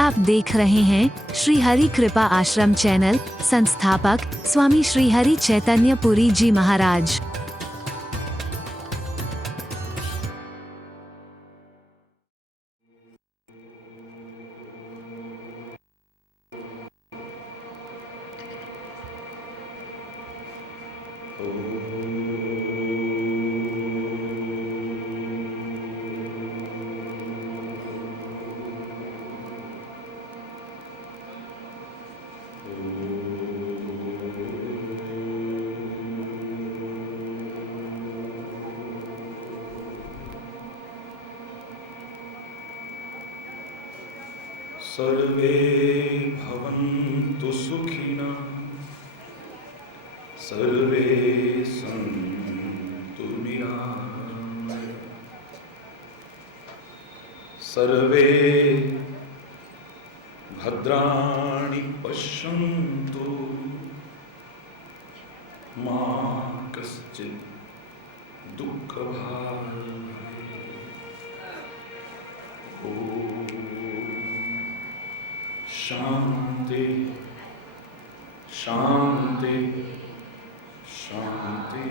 आप देख रहे हैं श्री हरि कृपा आश्रम चैनल। संस्थापक स्वामी श्री हरि चैतन्य पुरी जी महाराज। सर्वे भवन्तु सुखिनः, सर्वे सन्तु निरामयाः, सर्वे भद्राणि पश्यन्तु मा कश्चित् दुःखभाग् भवेत्। शांति शांति शांति।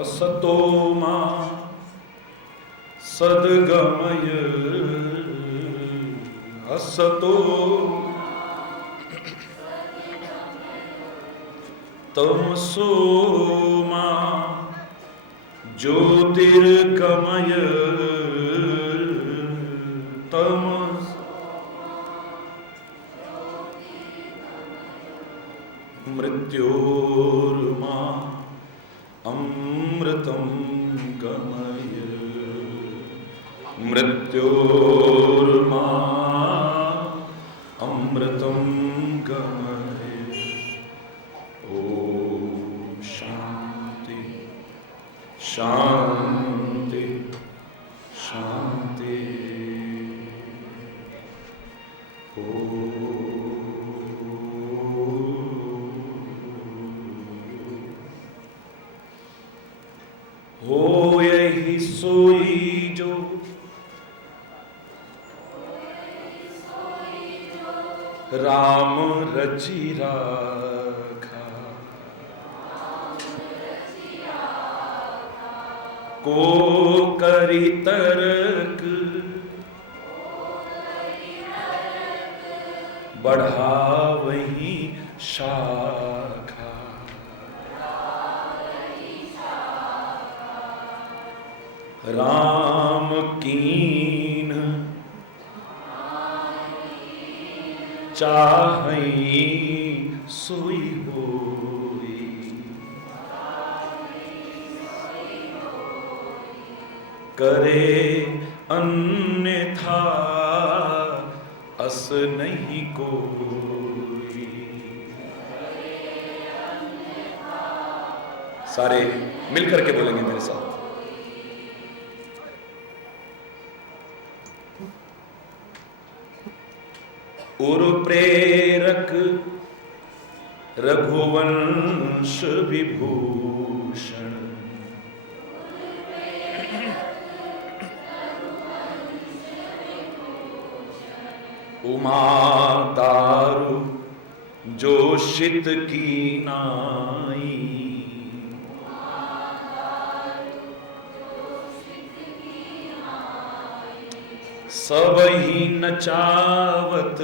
असतो मा सद्गमय, असतो तमसो मा ज्योतिर्गमय, तमस मृत्योर्मा अमृतं गमय, मृत्योर्मा अमृतं गमय। शांति शांति। हो यही सोई जो राम रचि राखा, को करी तर्क बढ़ावही शाखा, राम कीन चाहई सोई होई, करे अन्यथा अस नहीं कोई। सारे मिलकर के बोलेंगे मेरे साथ। उर प्रेरक रघुवंश विभूषण, उमा दारु जोशित की नाई, सब ही नचावत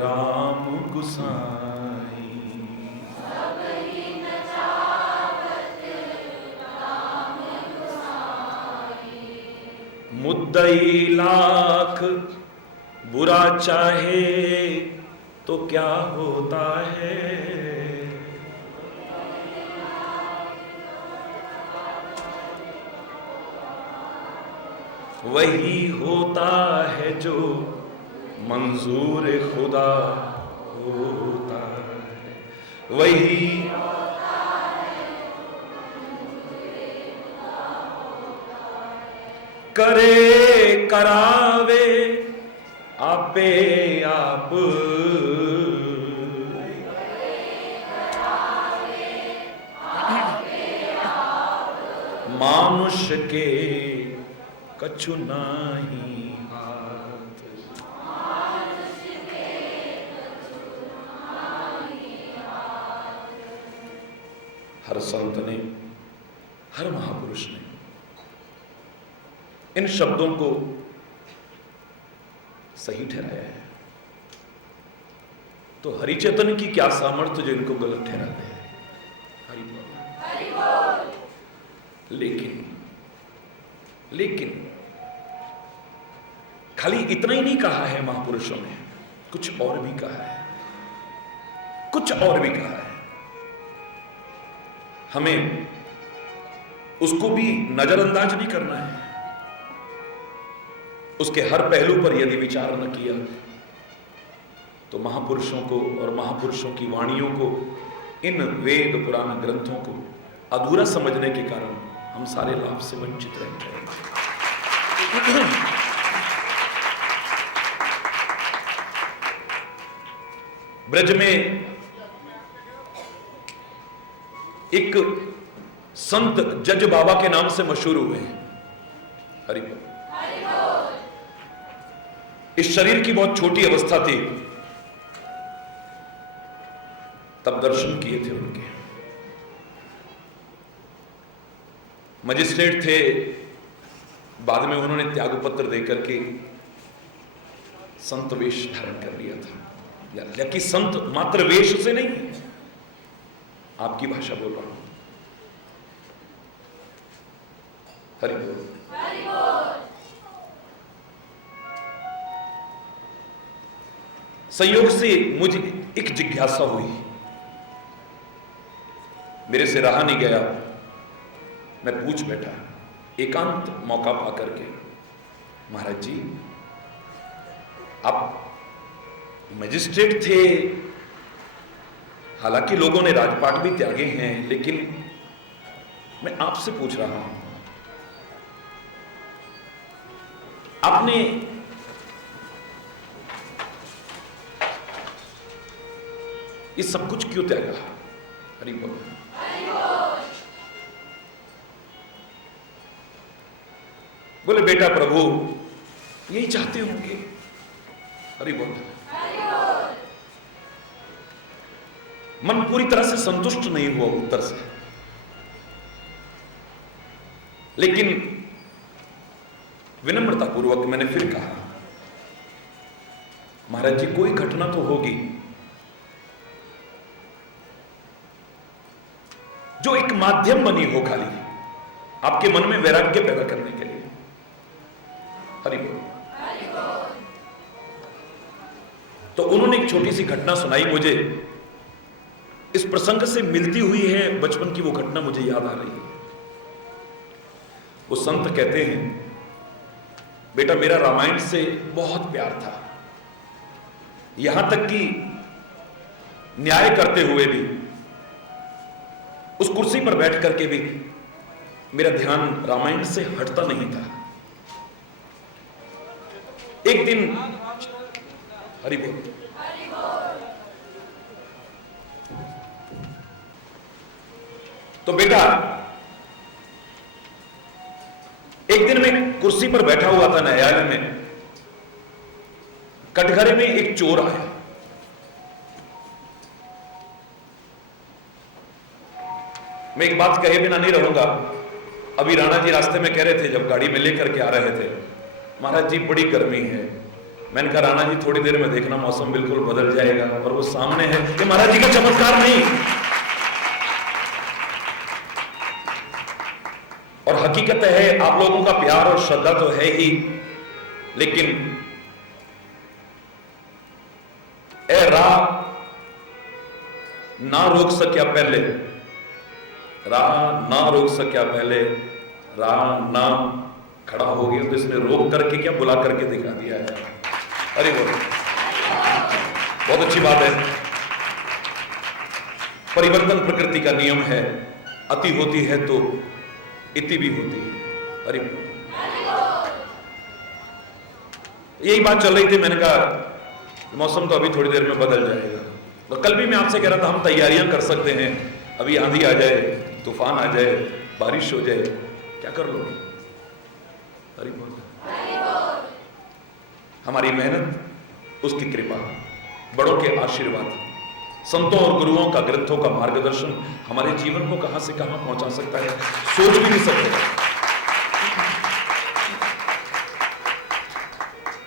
राम गुसाई, मुद्दई लाख बुरा चाहे तो क्या होता है, वही होता है जो मंजूर खुदा होता है, वही करे करावे आपे आप, के कछु नाही हाथ। हर संत ने, हर महापुरुष ने इन शब्दों को सही ठहराया है। तो हरि चैतन्य की क्या सामर्थ्य जो इनको गलत ठहराते हैं। हरि बोल। लेकिन खाली इतना ही नहीं कहा है महापुरुषों ने, कुछ और भी कहा है, कुछ और भी कहा है। हमें उसको भी नजरअंदाज नहीं करना है। उसके हर पहलू पर यदि विचार न किया तो महापुरुषों को और महापुरुषों की वाणियों को, इन वेद पुराण ग्रंथों को अधूरा समझने के कारण हम सारे लाभ से वंचित रह जाएंगे। ब्रज में एक संत जज बाबा के नाम से मशहूर हुए हैं। हरि बोल। इस शरीर की बहुत छोटी अवस्था थी, तब दर्शन किए थे उनके। मजिस्ट्रेट थे, बाद में उन्होंने त्यागपत्र देकर के संत वेश धारण कर लिया था। कि संत मात्र वेश से नहीं, आपकी भाषा बोल रहा हूं। हरि बोल। संयोग से मुझे एक जिज्ञासा हुई, मेरे से रहा नहीं गया, मैं पूछ बैठा एकांत मौका पाकर के, महाराज जी आप मजिस्ट्रेट थे, हालांकि लोगों ने राजपाट भी त्यागे हैं, लेकिन मैं आपसे पूछ रहा हूं, आपने ये सब कुछ क्यों त्यागा? हरि बोल। बोले बेटा प्रभु यही चाहते होंगे। हरि बोल। मन पूरी तरह से संतुष्ट नहीं हुआ उत्तर से, लेकिन विनम्रता पूर्वक मैंने फिर कहा, महाराज जी कोई घटना तो होगी जो एक माध्यम बनी हो खाली आपके मन में वैराग्य पैदा करने के लिए। हरि बोल। तो उन्होंने एक छोटी सी घटना सुनाई मुझे, इस प्रसंग से मिलती हुई है बचपन की वो घटना मुझे याद आ रही है। वो संत कहते हैं, बेटा मेरा रामायण से बहुत प्यार था, यहां तक कि न्याय करते हुए भी, उस कुर्सी पर बैठ करके भी मेरा ध्यान रामायण से हटता नहीं था। एक दिन, हरि बोल, तो बेटा एक दिन मैं कुर्सी पर बैठा हुआ था न्यायालय में, कटघरे में एक चोर आया। मैं एक बात कहे बिना नहीं रहूंगा। अभी राणा जी रास्ते में कह रहे थे, जब गाड़ी में लेकर के आ रहे थे, महाराज जी बड़ी गर्मी है। मैंने कहा राणा जी थोड़ी देर में देखना मौसम बिल्कुल बदल जाएगा, और वो सामने है। कि महाराज जी का चमत्कार नहीं, और हकीकत है आप लोगों का प्यार और श्रद्धा तो है ही, लेकिन ए राह ना रोक सकिया पहले, राह ना रोक सकिया पहले, राह ना खड़ा हो गया तो इसने रोक करके क्या बुला करके दिखा दिया है। अरे बहुत अच्छी बात है। परिवर्तन प्रकृति का नियम है, अति होती है तो इति भी होती है। अरे यही बात चल रही थी, मैंने कहा मौसम तो अभी थोड़ी देर में बदल जाएगा। तो कल भी मैं आपसे कह रहा था हम तैयारियां कर सकते हैं, अभी आंधी आ जाए, तूफान आ जाए, बारिश हो जाए, क्या कर लोगे? हरि बोल। हमारी मेहनत, उसकी कृपा, बड़ों के आशीर्वाद, संतों और गुरुओं का, ग्रंथों का मार्गदर्शन हमारे जीवन को कहां से कहां पहुंचा सकता है, सोच भी नहीं सकते।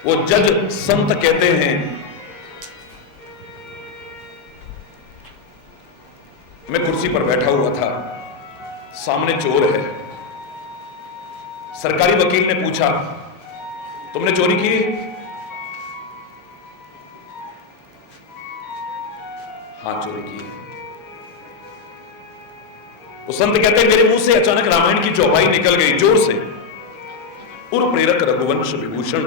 वो जज संत कहते हैं, मैं कुर्सी पर बैठा हुआ था, सामने चोर है। सरकारी वकील ने पूछा, तुमने चोरी की? हाँ, चोरी की है। वो संत कहते हैं, मेरे मुंह से अचानक रामायण की चौपाई निकल गई जोर से। उर प्रेरक रघुवंश विभूषण,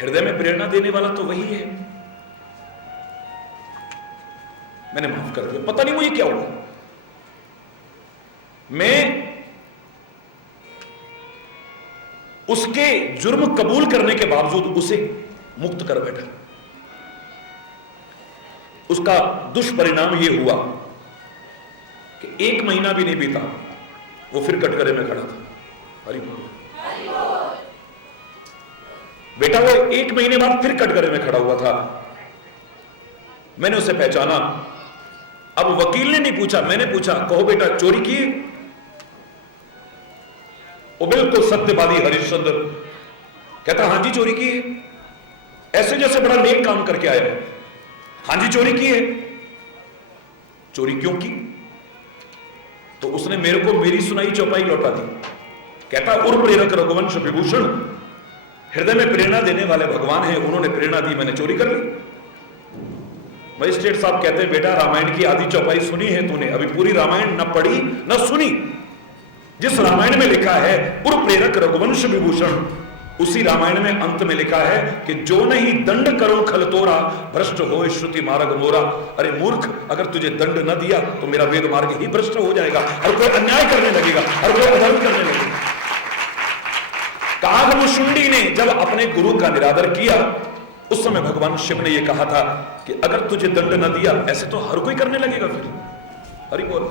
हृदय में प्रेरणा देने वाला तो वही है। मैंने माफ कर दिया, पता नहीं मुझे क्या हुआ। मैं उसके जुर्म कबूल करने के बावजूद उसे मुक्त कर बैठा। उसका दुष्परिणाम यह हुआ कि 1 महीना भी नहीं बीता, वो फिर कटघरे में खड़ा था। हरि बोल। बेटा वो 1 महीने बाद फिर कटघरे में खड़ा हुआ था। मैंने उसे पहचाना। अब वकील ने नहीं पूछा, मैंने पूछा, कहो बेटा चोरी की? वो बिल्कुल सत्यवादी हरिश्चंद्र कहता, हां जी चोरी की है। ऐसे जैसे बड़ा नेक काम करके आया। हां जी चोरी की है। चोरी क्यों की? तो उसने मेरे को मेरी सुनाई चौपाई लौटा दी। कहता, उर प्रेरक रघुवंश विभूषण, हृदय में प्रेरणा देने वाले भगवान हैं, उन्होंने प्रेरणा दी, मैंने चोरी कर ली। मजिस्ट्रेट साहब कहते हैं, बेटा रामायण की आधी चौपाई सुनी है तूने, अभी पूरी रामायण न पढ़ी न सुनी। जिस रामायण में लिखा है उर प्रेरक रघुवंश विभूषण, उसी रामायण में अंत में लिखा है कि जो नहीं दंड करो खल तोरा, भ्रष्ट हो श्रुति मार्ग मोरा। अरे मूर्ख, अगर तुझे दंड न दिया तो मेरा वेद मार्ग ही भ्रष्ट हो जाएगा, हर कोई अन्याय करने लगेगा, हर कोई अधर्म करने लगेगा। कागभूषुंडी ने जब अपने गुरु का निरादर किया, उस समय भगवान शिव ने यह कहा था कि अगर तुझे दंड न दिया, ऐसे तो हर कोई करने लगेगा फिर। हरि बोल।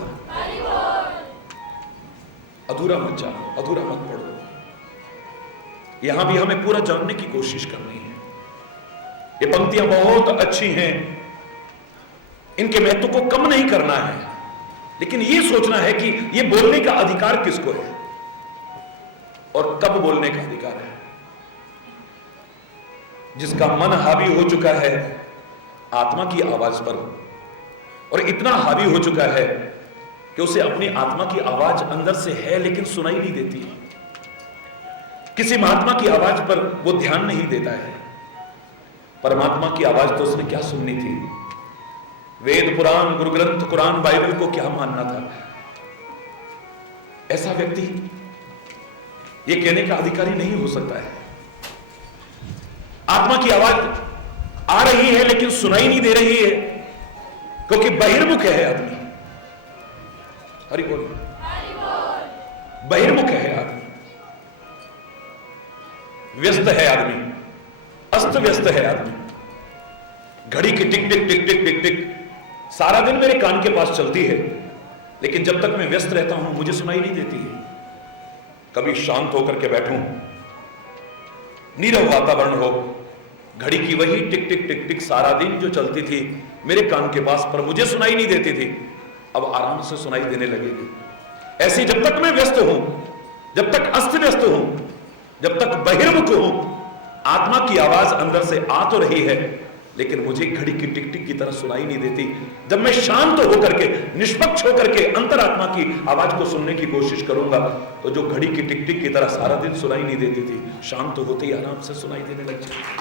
अधूरा मत जानो, अधूरा मत पढ़ो। यहां भी हमें पूरा जानने की कोशिश करनी है। ये पंक्तियां बहुत अच्छी हैं, इनके महत्व को कम नहीं करना है, लेकिन यह सोचना है कि यह बोलने का अधिकार किसको है और कब बोलने का अधिकार है। जिसका मन हावी हो चुका है आत्मा की आवाज पर, और इतना हावी हो चुका है कि उसे अपनी आत्मा की आवाज अंदर से है लेकिन सुनाई नहीं देती। किसी महात्मा की आवाज पर वो ध्यान नहीं देता है। परमात्मा की आवाज तो उसने क्या सुननी थी? वेद पुराण, गुरु ग्रंथ, कुरान, बाइबल को क्या मानना था? ऐसा व्यक्ति ये कहने का अधिकारी नहीं हो सकता है। आत्मा की आवाज आ रही है लेकिन सुनाई नहीं दे रही है, क्योंकि बहिर्मुख है आदमी। हरि बोल। बहिर्मुख है आदमी, व्यस्त है आदमी, अस्त व्यस्त है आदमी। घड़ी की टिक टिक टिक टिक टिक टिक सारा दिन मेरे कान के पास चलती है, लेकिन जब तक मैं व्यस्त रहता हूं मुझे सुनाई नहीं देती है। कभी शांत होकर के बैठूं, नीरव वातावरण हो, घड़ी की वही टिक टिक टिक टिक सारा दिन जो चलती थी मेरे कान के पास पर मुझे सुनाई नहीं देती थी, अब आराम से सुनाई देने लगेगी। ऐसी जब तक मैं व्यस्त हूं, जब तक अस्त व्यस्त हूं, जब तक बहिर्मुख हूं, आत्मा की आवाज अंदर से आ तो रही है लेकिन मुझे घड़ी की टिक टिक की तरह सुनाई नहीं देती। जब मैं शांत होकर के, निष्पक्ष होकर के अंतरात्मा की आवाज को सुनने की कोशिश करूंगा तो जो घड़ी की टिक टिक की तरह सारा दिन सुनाई नहीं देती थी, शांत होते ही आराम से सुनाई देने लग जाएगी।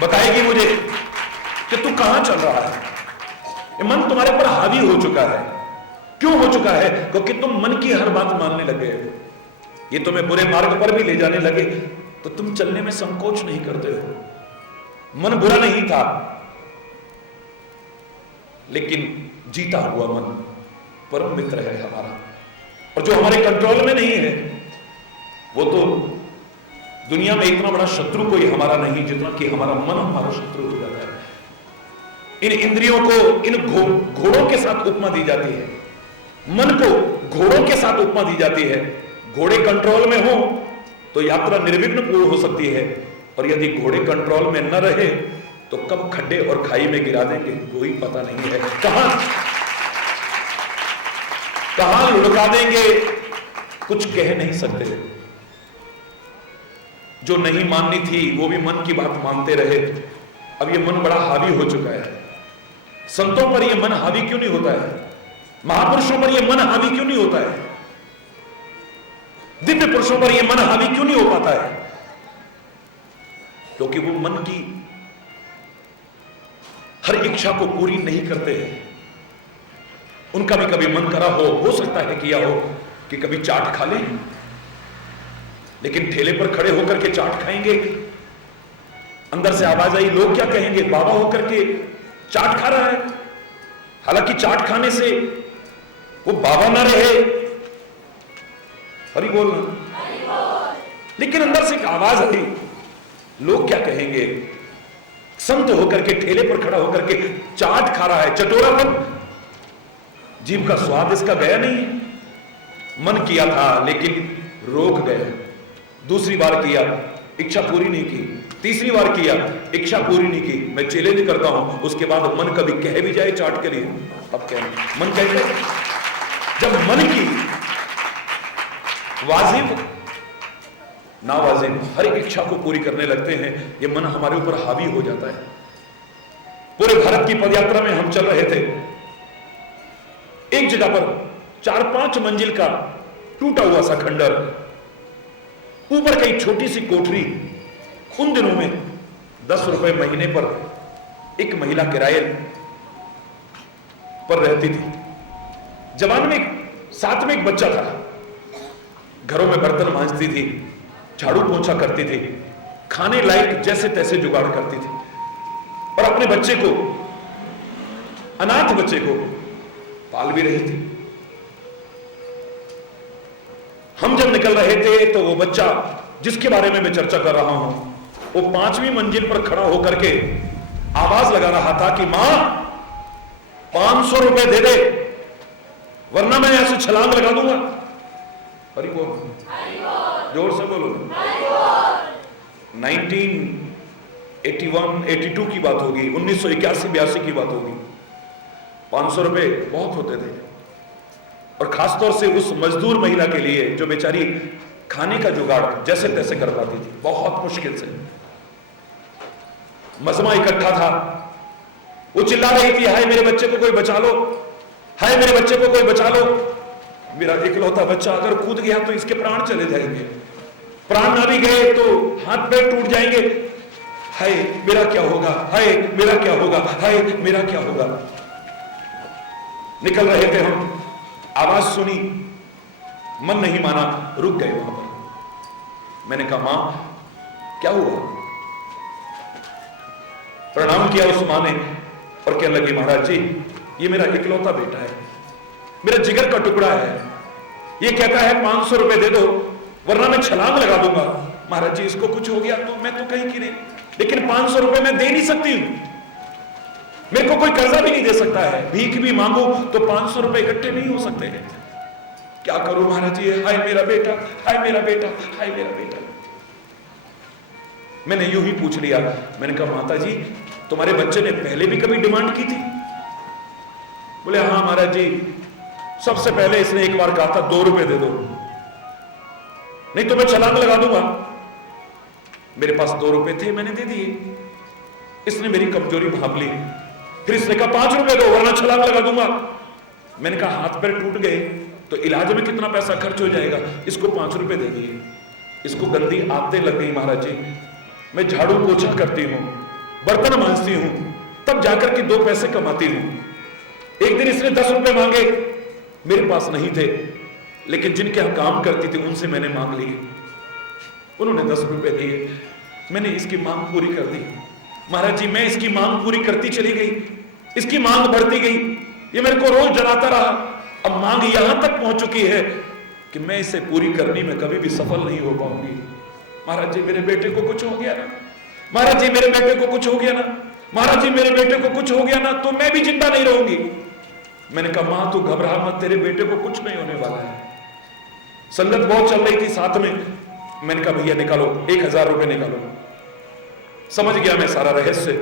बताएगी मुझे कि तू कहां चल रहा है। ये मन तुम्हारे पर हावी हो चुका है। क्यों हो चुका है? क्योंकि तुम मन की हर बात मानने लगे हो। ये तुम्हें बुरे मार्ग पर भी ले जाने लगे तो तुम चलने में संकोच नहीं करते हो। मन बुरा नहीं था, लेकिन जीता हुआ मन परम मित्र है हमारा, और जो हमारे कंट्रोल में नहीं है वो तो दुनिया में इतना बड़ा शत्रु कोई हमारा नहीं जितना कि हमारा मन हमारा शत्रु हो जाता है। इन इंद्रियों को इन घोड़ों के साथ उपमा दी जाती है, मन को घोड़ों के साथ उपमा दी जाती है। घोड़े कंट्रोल में हो तो यात्रा निर्विघ्न पूर्ण हो सकती है, और यदि घोड़े कंट्रोल में न रहे तो कब खड्डे और खाई में गिरा देंगे कोई पता नहीं है, कहां लुढ़का देंगे कुछ कह नहीं सकते। जो नहीं माननी थी वो भी मन की बात मानते रहे। अब ये मन बड़ा हावी हो चुका है। संतों पर ये मन हावी क्यों नहीं होता है? महापुरुषों पर ये मन हावी क्यों नहीं होता है? दिव्य पुरुषों पर ये मन हावी क्यों नहीं हो पाता है? क्योंकि वो मन की हर इच्छा को पूरी नहीं करते हैं। उनका भी कभी मन करा हो सकता है किया हो कि कभी चाट खा लें, लेकिन ठेले पर खड़े होकर के चाट खाएंगे, अंदर से आवाज आई लोग क्या कहेंगे, बाबा होकर के चाट खा रहा है। हालांकि चाट खाने से वो बाबा ना रहे, हरि बोलना, लेकिन अंदर से एक आवाज आई लोग क्या कहेंगे। संत होकर के ठेले पर खड़ा होकर के चाट खा रहा है, चटोरापन, जीभ का स्वाद इसका गया नहीं। मन किया था लेकिन रोक गया, दूसरी बार किया इच्छा पूरी नहीं की, तीसरी बार किया इच्छा पूरी नहीं की। मैं चैलेंज करता हूं उसके बाद मन कभी कह भी जाए चाट के लिए, अब कह मन कहते, जब मन की वाजिब नावाजिब हर एक इच्छा को पूरी करने लगते हैं, ये मन हमारे ऊपर हावी हो जाता है। पूरे भारत की पदयात्रा में हम चल रहे थे, एक जगह पर 4-5 मंजिल का टूटा हुआ सा खंडर, ऊपर कई छोटी सी कोठरी। उन दिनों में 10 रुपए महीने पर एक महिला किराए पर रहती थी। जवान में साथ में एक बच्चा था, घरों में बर्तन मांजती थी, झाड़ू पोंछा करती थी, खाने लायक जैसे तैसे जुगाड़ करती थी, और अपने बच्चे को, अनाथ बच्चे को पाल भी रही थी। हम जब निकल रहे थे तो वो बच्चा जिसके बारे में मैं चर्चा कर रहा हूं, वो 5वीं मंजिल पर खड़ा होकर के आवाज लगा रहा था कि मां 500 रुपए दे दे वरना मैं यहां से छलांग लगा दूंगा। हरि बोल, जोर से बोलो। 1981-82 की बात होगी, 1981-82 की बात होगी। 500 रुपए बहुत होते थे, और खासतौर से उस मजदूर महिला के लिए जो बेचारी खाने का जुगाड़ जैसे तैसे कर पाती थी, बहुत मुश्किल से। मजमा इकट्ठा था, वो चिल्ला रही थी हाय मेरे बच्चे को कोई बचा लो, हाय मेरे बच्चे को कोई बचा लो, मेरा इकलौता बच्चा अगर कूद गया तो इसके प्राण चले जाएंगे, प्राण ना भी गए तो हाथ पैर टूट जाएंगे, हाय मेरा क्या होगा, हाय मेरा क्या होगा, हाय मेरा क्या होगा। निकल रहे थे हम, आवाज सुनी, मन नहीं माना, रुक गए वहां पर। मैंने कहा मां क्या हुआ? प्रणाम किया उस मां ने और कहने लगी महाराज जी ये मेरा इकलौता बेटा है, मेरा जिगर का टुकड़ा है, ये कहता है 500 रुपए दे दो वरना मैं छलांग लगा दूंगा। महाराज जी इसको कुछ हो गया तो मैं तो कहीं की नहीं, लेकिन 500 रुपए मैं दे नहीं सकती हूं, मेरे को कोई कर्जा भी नहीं दे सकता है, भीख भी मांगू तो 500 रुपए इकट्ठे नहीं हो सकते हैं, क्या करूं महाराज जी, हाय मेरा बेटा, हाय मेरा बेटा, हाय मेरा बेटा। मैंने यूं ही पूछ लिया, मैंने कहा माता जी तुम्हारे बच्चे ने पहले भी कभी डिमांड की थी? बोले हाँ महाराज जी, सबसे पहले इसने एक बार कहा था 2 रुपए दे दो नहीं तो मैं छलांग लगा दूंगा। मेरे पास 2 रुपए थे, मैंने दे दिए, इसने मेरी कमजोरी भाप ली। फिर इसने कहा 5 रुपए दो वरना छलांग लगा दूंगा। मैंने कहा हाथ पैर टूट गए तो इलाज में कितना पैसा खर्च हो जाएगा, इसको 5 रुपए दे दिए। इसको गंदी आदतें लग गई महाराज जी, मैं झाड़ू पोछा करती हूं, बर्तन मांजती हूं, तब जाकर के 2 पैसे कमाती हूं। एक दिन इसने 10 रुपए मांगे, मेरे पास नहीं थे, लेकिन जिनके यहां काम करती थी उनसे मैंने मांग लिए, उन्होंने 10 रुपए दिए, मैंने इसकी मांग पूरी कर दी। महाराज जी मैं इसकी मांग पूरी करती चली गई, इसकी मांग बढ़ती गई, ये मेरे को रोज जलाता रहा, अब मांग यहां तक पहुंच चुकी है कि मैं इसे पूरी करने में कभी भी सफल नहीं हो पाऊंगी। महाराज जी मेरे बेटे को कुछ हो गया ना, महाराज जी मेरे बेटे को कुछ हो गया ना, महाराज जी मेरे बेटे को कुछ हो गया ना तो मैं भी जिंदा नहीं रहूंगी। मैंने कहा मां तू घबरा मत, तेरे बेटे को कुछ नहीं होने वाला है, संगत बहुत चल रही थी साथ में। मैंने कहा भैया निकालो 1000 रुपए निकालो। समझ गया मैं सारा रहस्य।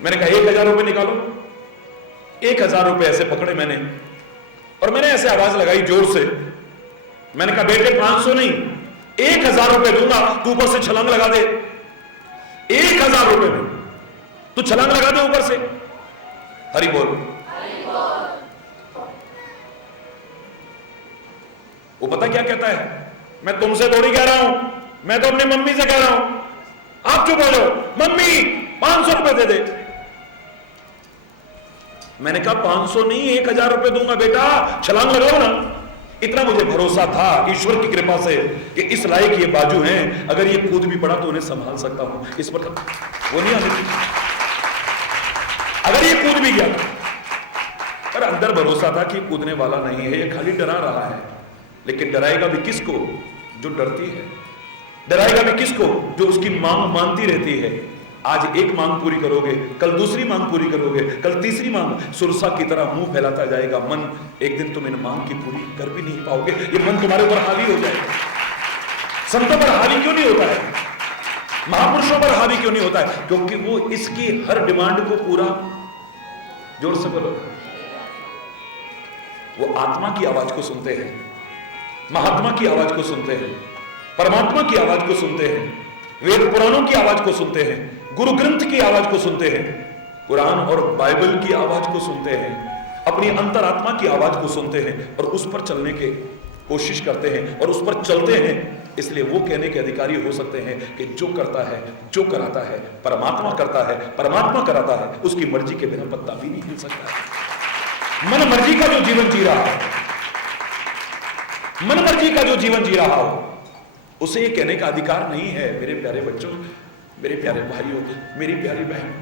मैंने कहा 1000 रुपए निकालो। 1000 रुपए ऐसे पकड़े मैंने और मैंने ऐसे आवाज लगाई जोर से। मैंने कहा बेटे 500 नहीं 1000 रुपए दूंगा, तू ऊपर से छलांग लगा दे। 1000 रुपए में तू छलांग लगा दे ऊपर से। हरि बोल। वो पता क्या कहता है, मैं तुमसे थोड़ी कह रहा हूं, मैं तो अपनी मम्मी से कह रहा हूं। आप चुप हो जाओ, मम्मी 500 रुपए दे दे। मैंने कहा 500 नहीं 1000 रुपए दूंगा बेटा, छलांग लगाओ ना। इतना मुझे भरोसा था ईश्वर की कृपा से कि इस लायक ये बाजू हैं, अगर ये कूद भी पड़ा तो उन्हें संभाल सकता हूं। इस पर वो नहीं आने थी अगर ये कूद भी गया, पर अंदर भरोसा था कि कूदने वाला नहीं है, ये खाली डरा रहा है। लेकिन डराएगा भी किसको? जो डरती है। डराएगा भी किसको? जो उसकी मांग मानती रहती है। आज एक मांग पूरी करोगे, कल दूसरी मांग पूरी करोगे, कल तीसरी मांग। सुरसा की तरह मुंह फैलाता जाएगा मन। एक दिन तुम इन मांग की पूरी कर भी नहीं पाओगे। ये मन तुम्हारे ऊपर हावी हो जाएगा। संतों पर हावी क्यों नहीं होता है? महापुरुषों पर हावी क्यों नहीं होता है? क्योंकि वो इसकी हर डिमांड को पूरा, जोर से बोलो, वो आत्मा की आवाज को सुनते हैं, महात्मा की आवाज को सुनते हैं, परमात्मा की आवाज को सुनते हैं, वेद पुराणों की आवाज को सुनते हैं, गुरु ग्रंथ की आवाज को सुनते हैं, कुरान और बाइबल की आवाज को सुनते हैं, अपनी अंतरात्मा की आवाज को सुनते हैं और उस पर चलने की कोशिश करते हैं और उस पर चलते हैं। इसलिए वो कहने के अधिकारी हो सकते हैं कि जो करता है, जो कराता है, परमात्मा करता है, परमात्मा कराता है। उसकी मर्जी के बिना पत्ता भी नहीं हिल सकता है। मन मर्जी का जो जीवन जी रहा है, मन मर्जी का जो जीवन जी रहा हो, उसे ये कहने का अधिकार नहीं है। मेरे प्यारे बच्चों, मेरे प्यारे भाइयों, मेरी प्यारी बहन,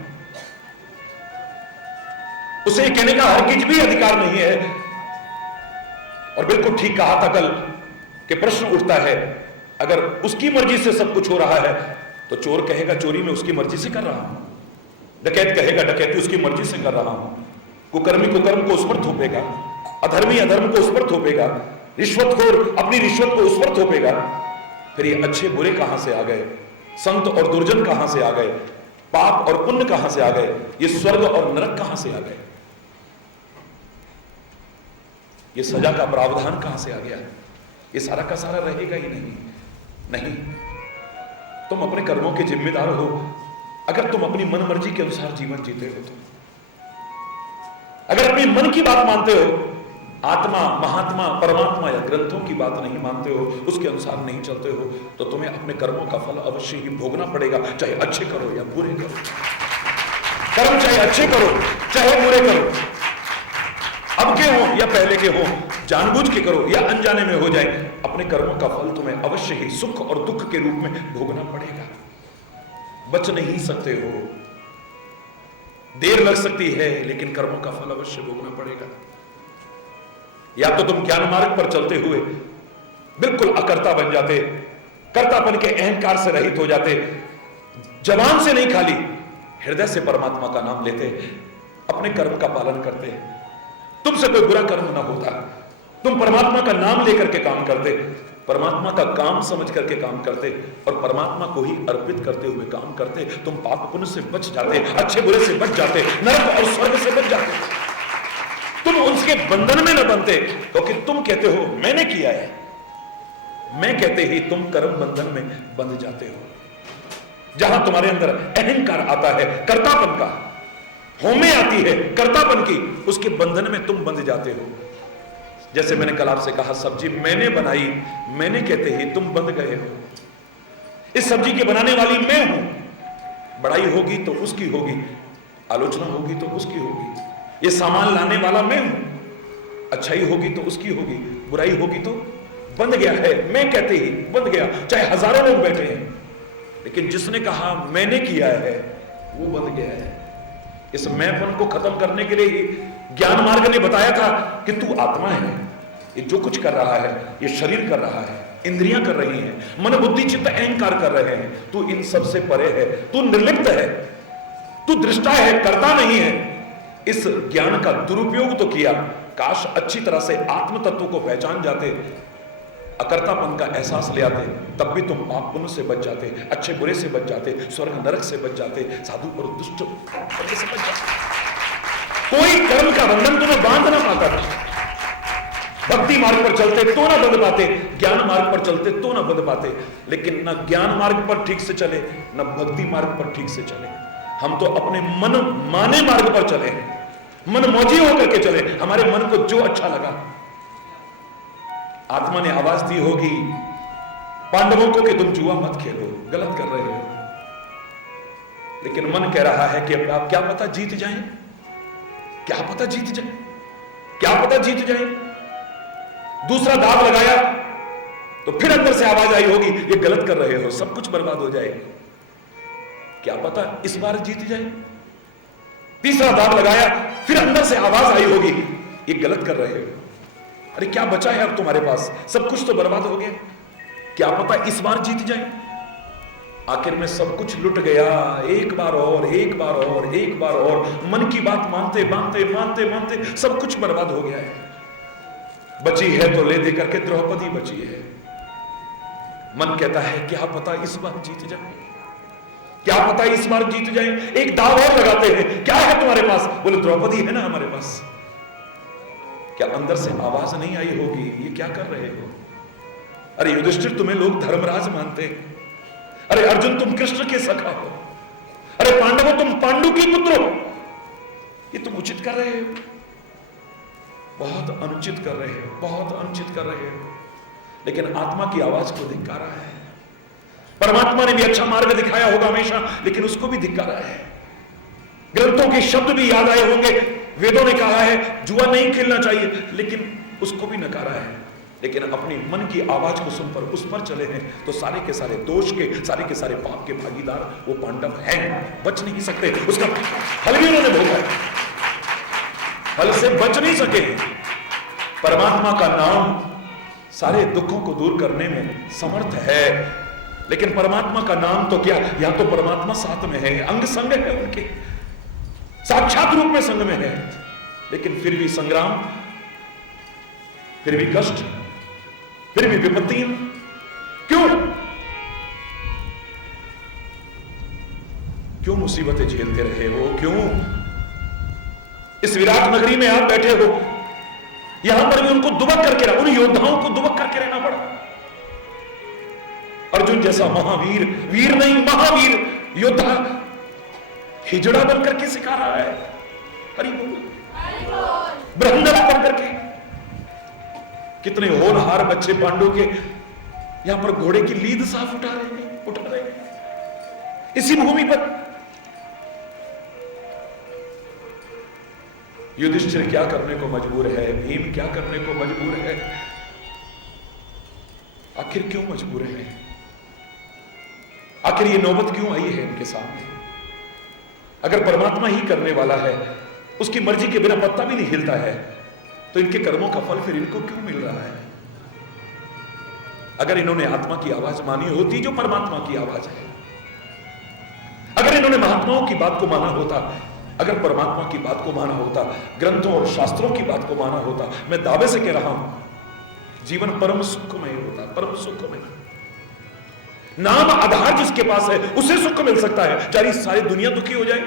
उसे ये कहने का हरगिज भी अधिकार नहीं है। और बिल्कुल ठीक कहा था कल कि प्रश्न उठता है, अगर उसकी मर्जी से सब कुछ हो रहा है तो चोर कहेगा चोरी में उसकी मर्जी से कर रहा हूं, डकैत कहेगा डकैती उसकी मर्जी से कर रहा हूं, कुकर्मी कुकर्म को उस पर थोपेगा, अधर्मी अधर्म को उस पर थोपेगा, रिश्वतखोर अपनी रिश्वत को उस पर थोपेगा। फिर ये अच्छे बुरे कहां से आ गए? संत और दुर्जन कहां से आ गए? पाप और पुण्य कहां से आ गए? ये स्वर्ग और नरक कहां से आ गए? ये सजा का प्रावधान कहां से आ गया? ये सारा का सारा रहेगा ही नहीं। नहीं, तुम अपने कर्मों के जिम्मेदार हो। अगर तुम अपनी मन मर्जी के अनुसार जीवन जीते हो, तो अगर अपने मन की बात मानते हो, आत्मा, महात्मा, परमात्मा या ग्रंथों की बात नहीं मानते हो, उसके अनुसार नहीं चलते हो, तो तुम्हें अपने कर्मों का फल अवश्य ही भोगना पड़ेगा, चाहे अच्छे करो या बुरे करो। कर्म चाहे अच्छे करो चाहे बुरे करो, अब के हो या पहले के हो, जानबूझ के करो या अनजाने में हो जाए, अपने कर्मों का फल तुम्हें अवश्य ही सुख और दुख के रूप में भोगना पड़ेगा। बच नहीं सकते हो, देर लग सकती है, लेकिन कर्मों का फल अवश्य भोगना पड़ेगा। या तो तुम ज्ञान मार्ग पर चलते हुए बिल्कुल अकर्ता बन जाते, कर्तापन के अहंकार से रहित हो जाते, जबान से नहीं खाली हृदय से परमात्मा का नाम लेते, अपने कर्म का पालन करते, तुमसे कोई बुरा कर्म ना होता, तुम परमात्मा का नाम लेकर के काम करते, परमात्मा का काम समझ करके काम करते और परमात्मा को ही अर्पित करते हुए काम करते, तुम पाप पुण्य से बच जाते, अच्छे बुरे से बच जाते, नरक और स्वर्ग से बच जाते। तुम उसके बंधन में न बनते, क्योंकि तुम कहते हो मैंने किया है, मैं कहते ही तुम कर्म बंधन में बंध जाते हो। जहां तुम्हारे अंदर अहंकार आता है कर्तापन का, होमे आती है कर्तापन की, उसके बंधन में तुम बंध जाते हो। जैसे मैंने कल आपसे कहा, सब्जी मैंने बनाई, मैंने कहते ही तुम बंध गए हो। इस सब्जी के बनाने वाली मैं हूं, बड़ाई होगी तो उसकी होगी, आलोचना होगी तो उसकी होगी। ये सामान लाने वाला मैं हूं, अच्छाई होगी तो उसकी होगी, बुराई होगी तो बंध गया है, मैं कहते ही बंध गया। चाहे हजारों लोग बैठे हैं, लेकिन जिसने कहा मैंने किया है वो बंध गया है। इस मैंपन को खत्म करने के लिए ही ज्ञान मार्ग ने बताया था कि तू आत्मा है, ये जो कुछ कर रहा है ये शरीर कर रहा है, इंद्रियां कर रही हैं, मन बुद्धि चित्त अहंकार कर रहे हैं, तू इन सब से परे है, तू निर्लिप्त है, तू दृष्टा है, करता नहीं है। इस ज्ञान का दुरुपयोग तो किया, काश अच्छी तरह से आत्म तत्व को पहचान जाते, अकर्तापन का एहसास ले आते, तब भी तुम पाप पुण्य से बच जाते, अच्छे बुरे से बच जाते, स्वर्ग नरक से बच जाते, साधु और दुष्ट से बच जाते। कोई कर्म का बंधन तुम्हें बांध ना पाता था। भक्ति मार्ग पर चलते तो ना बंध पाते, ज्ञान मार्ग पर चलते तो ना बंध पाते। लेकिन न ज्ञान मार्ग पर ठीक से चले, न भक्ति मार्ग पर ठीक से चले। हम तो अपने मन माने मार्ग पर चले, मन मौजी होकर के चले, हमारे मन को जो अच्छा लगा। आत्मा ने आवाज दी होगी पांडवों को कि तुम जुआ मत खेलो, गलत कर रहे हो। लेकिन मन कह रहा है कि अब आप क्या पता जीत जाएं, क्या पता जीत जाएं, क्या पता जीत जाएं। दूसरा दाव लगाया तो फिर अंदर से आवाज आई होगी ये गलत कर रहे हो, सब कुछ बर्बाद हो जाएगा, क्या पता इस बार जीत जाए। तीसरा दाव लगाया, फिर अंदर से आवाज आई होगी ये गलत कर रहे हो, अरे क्या बचा है अब तुम्हारे पास, सब कुछ तो बर्बाद हो गया, क्या पता इस बार जीत जाए। आखिर में सब कुछ लुट गया, एक बार और, एक बार और, एक बार और, मन की बात मानते मानते मानते मानते सब कुछ बर्बाद हो गया है। बची है तो ले दे करके द्रौपदी बची है। मन कहता है क्या पता इस बार जीत जाए, क्या पता इस बार जीत जाए। एक दाव और लगाते हैं, क्या है तुम्हारे पास, बोले द्रौपदी है ना हमारे पास। क्या अंदर से आवाज नहीं आई होगी ये क्या कर रहे हो। अरे युधिष्ठिर तुम्हें लोग धर्मराज मानते हैं, अरे अर्जुन तुम कृष्ण के सखा हो, अरे पांडवों तुम पांडु की पुत्र हो, ये तुम उचित कर रहे हो, बहुत अनुचित कर रहे हो, बहुत अनुचित कर रहे हो। लेकिन आत्मा की आवाज को धिक्कारा है। परमात्मा ने भी अच्छा मार्ग दिखाया होगा हमेशा, लेकिन उसको भी धिक्कारा है। ग्रंथों के शब्द भी याद आए होंगे, वेदों ने कहा है जुआ नहीं खेलना चाहिए, लेकिन उसको भी नकारा है। लेकिन अपनी मन की आवाज को सुनकर उस पर चले हैं तो सारे के सारे दोष के, सारे के सारे पाप के भागीदार वो पांडव हैं, बच नहीं सकते। उसका फल भी उन्होंने भोगा है, फल से बच नहीं सके। परमात्मा का नाम सारे दुखों को दूर करने में समर्थ है, लेकिन परमात्मा का नाम तो क्या, या तो परमात्मा साथ में है, अंग संग है उनके, साक्षात रूप में संग में है, लेकिन फिर भी संग्राम, फिर भी कष्ट, फिर भी विपत्तियां। क्यों क्यों मुसीबतें झेलते रहे हो, क्यों। इस विराट नगरी में आप बैठे हो, यहां पर भी उनको दुबक करके रहा, उन योद्धाओं को दुबक करके रहना पड़ा। अर्जुन जैसा महावीर, वीर नहीं महावीर योद्धा हिजड़ा बन करके सिखा रहा है, हरि बोल, ब्रह्मदत्त बन करके। कितने होनहार बच्चे पांडु के यहां पर घोड़े की लीद साफ उठा रहे हैं इसी भूमि पर। युधिष्ठिर क्या करने को मजबूर है, भीम क्या करने को मजबूर है, आखिर क्यों मजबूर है, आखिर ये नौबत क्यों आई है इनके सामने। अगर परमात्मा ही करने वाला है, उसकी मर्जी के बिना पत्ता भी नहीं हिलता है, तो इनके कर्मों का फल फिर इनको क्यों मिल रहा है। अगर इन्होंने आत्मा की आवाज मानी होती जो परमात्मा की आवाज है, अगर इन्होंने महात्माओं की बात को माना होता, अगर परमात्मा की बात को माना होता, ग्रंथों और शास्त्रों की बात को माना होता, मैं दावे से कह रहा हूं जीवन परम सुखमय होता, परम सुखमय। नाम आधार जिसके पास है उसे सुख मिल सकता है, चाहे सारी दुनिया दुखी हो जाए।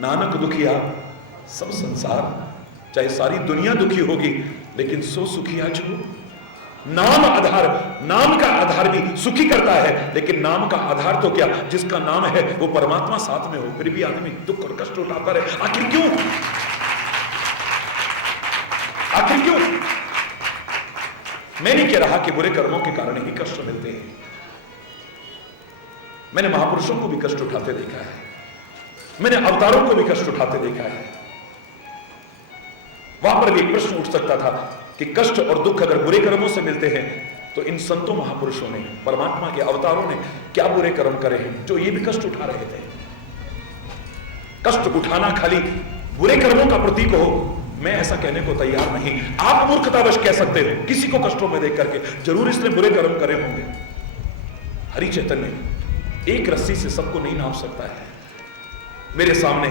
नानक दुखिया सब संसार, चाहे सारी दुनिया दुखी होगी लेकिन सो सुखिया जो। नाम आधार, नाम का आधार भी सुखी करता है, लेकिन नाम का आधार तो क्या, जिसका नाम है वो परमात्मा साथ में हो, फिर भी आदमी दुख और कष्ट उठाता रहे। आखिर क्यों, आखिर क्यों। मैं नहीं कह रहा कि बुरे कर्मों के कारण ही कष्ट मिलते हैं, मैंने महापुरुषों को भी कष्ट उठाते देखा है, मैंने अवतारों को भी कष्ट उठाते देखा है। वहां पर भी एक प्रश्न उठ सकता था कि कष्ट और दुख अगर बुरे कर्मों से मिलते हैं तो इन संतों महापुरुषों ने, परमात्मा के अवतारों ने क्या बुरे कर्म करे हैं जो ये भी कष्ट उठा रहे थे। कष्ट उठाना खाली बुरे कर्मों का प्रतीक हो, मैं ऐसा कहने को तैयार नहीं। आप मूर्खतावश कह सकते हो किसी को कष्टों में देख करके, जरूर इसने बुरे कर्म करे होंगे। हरि चैतन्य एक रस्सी से सबको नहीं नाप सकता है। मेरे सामने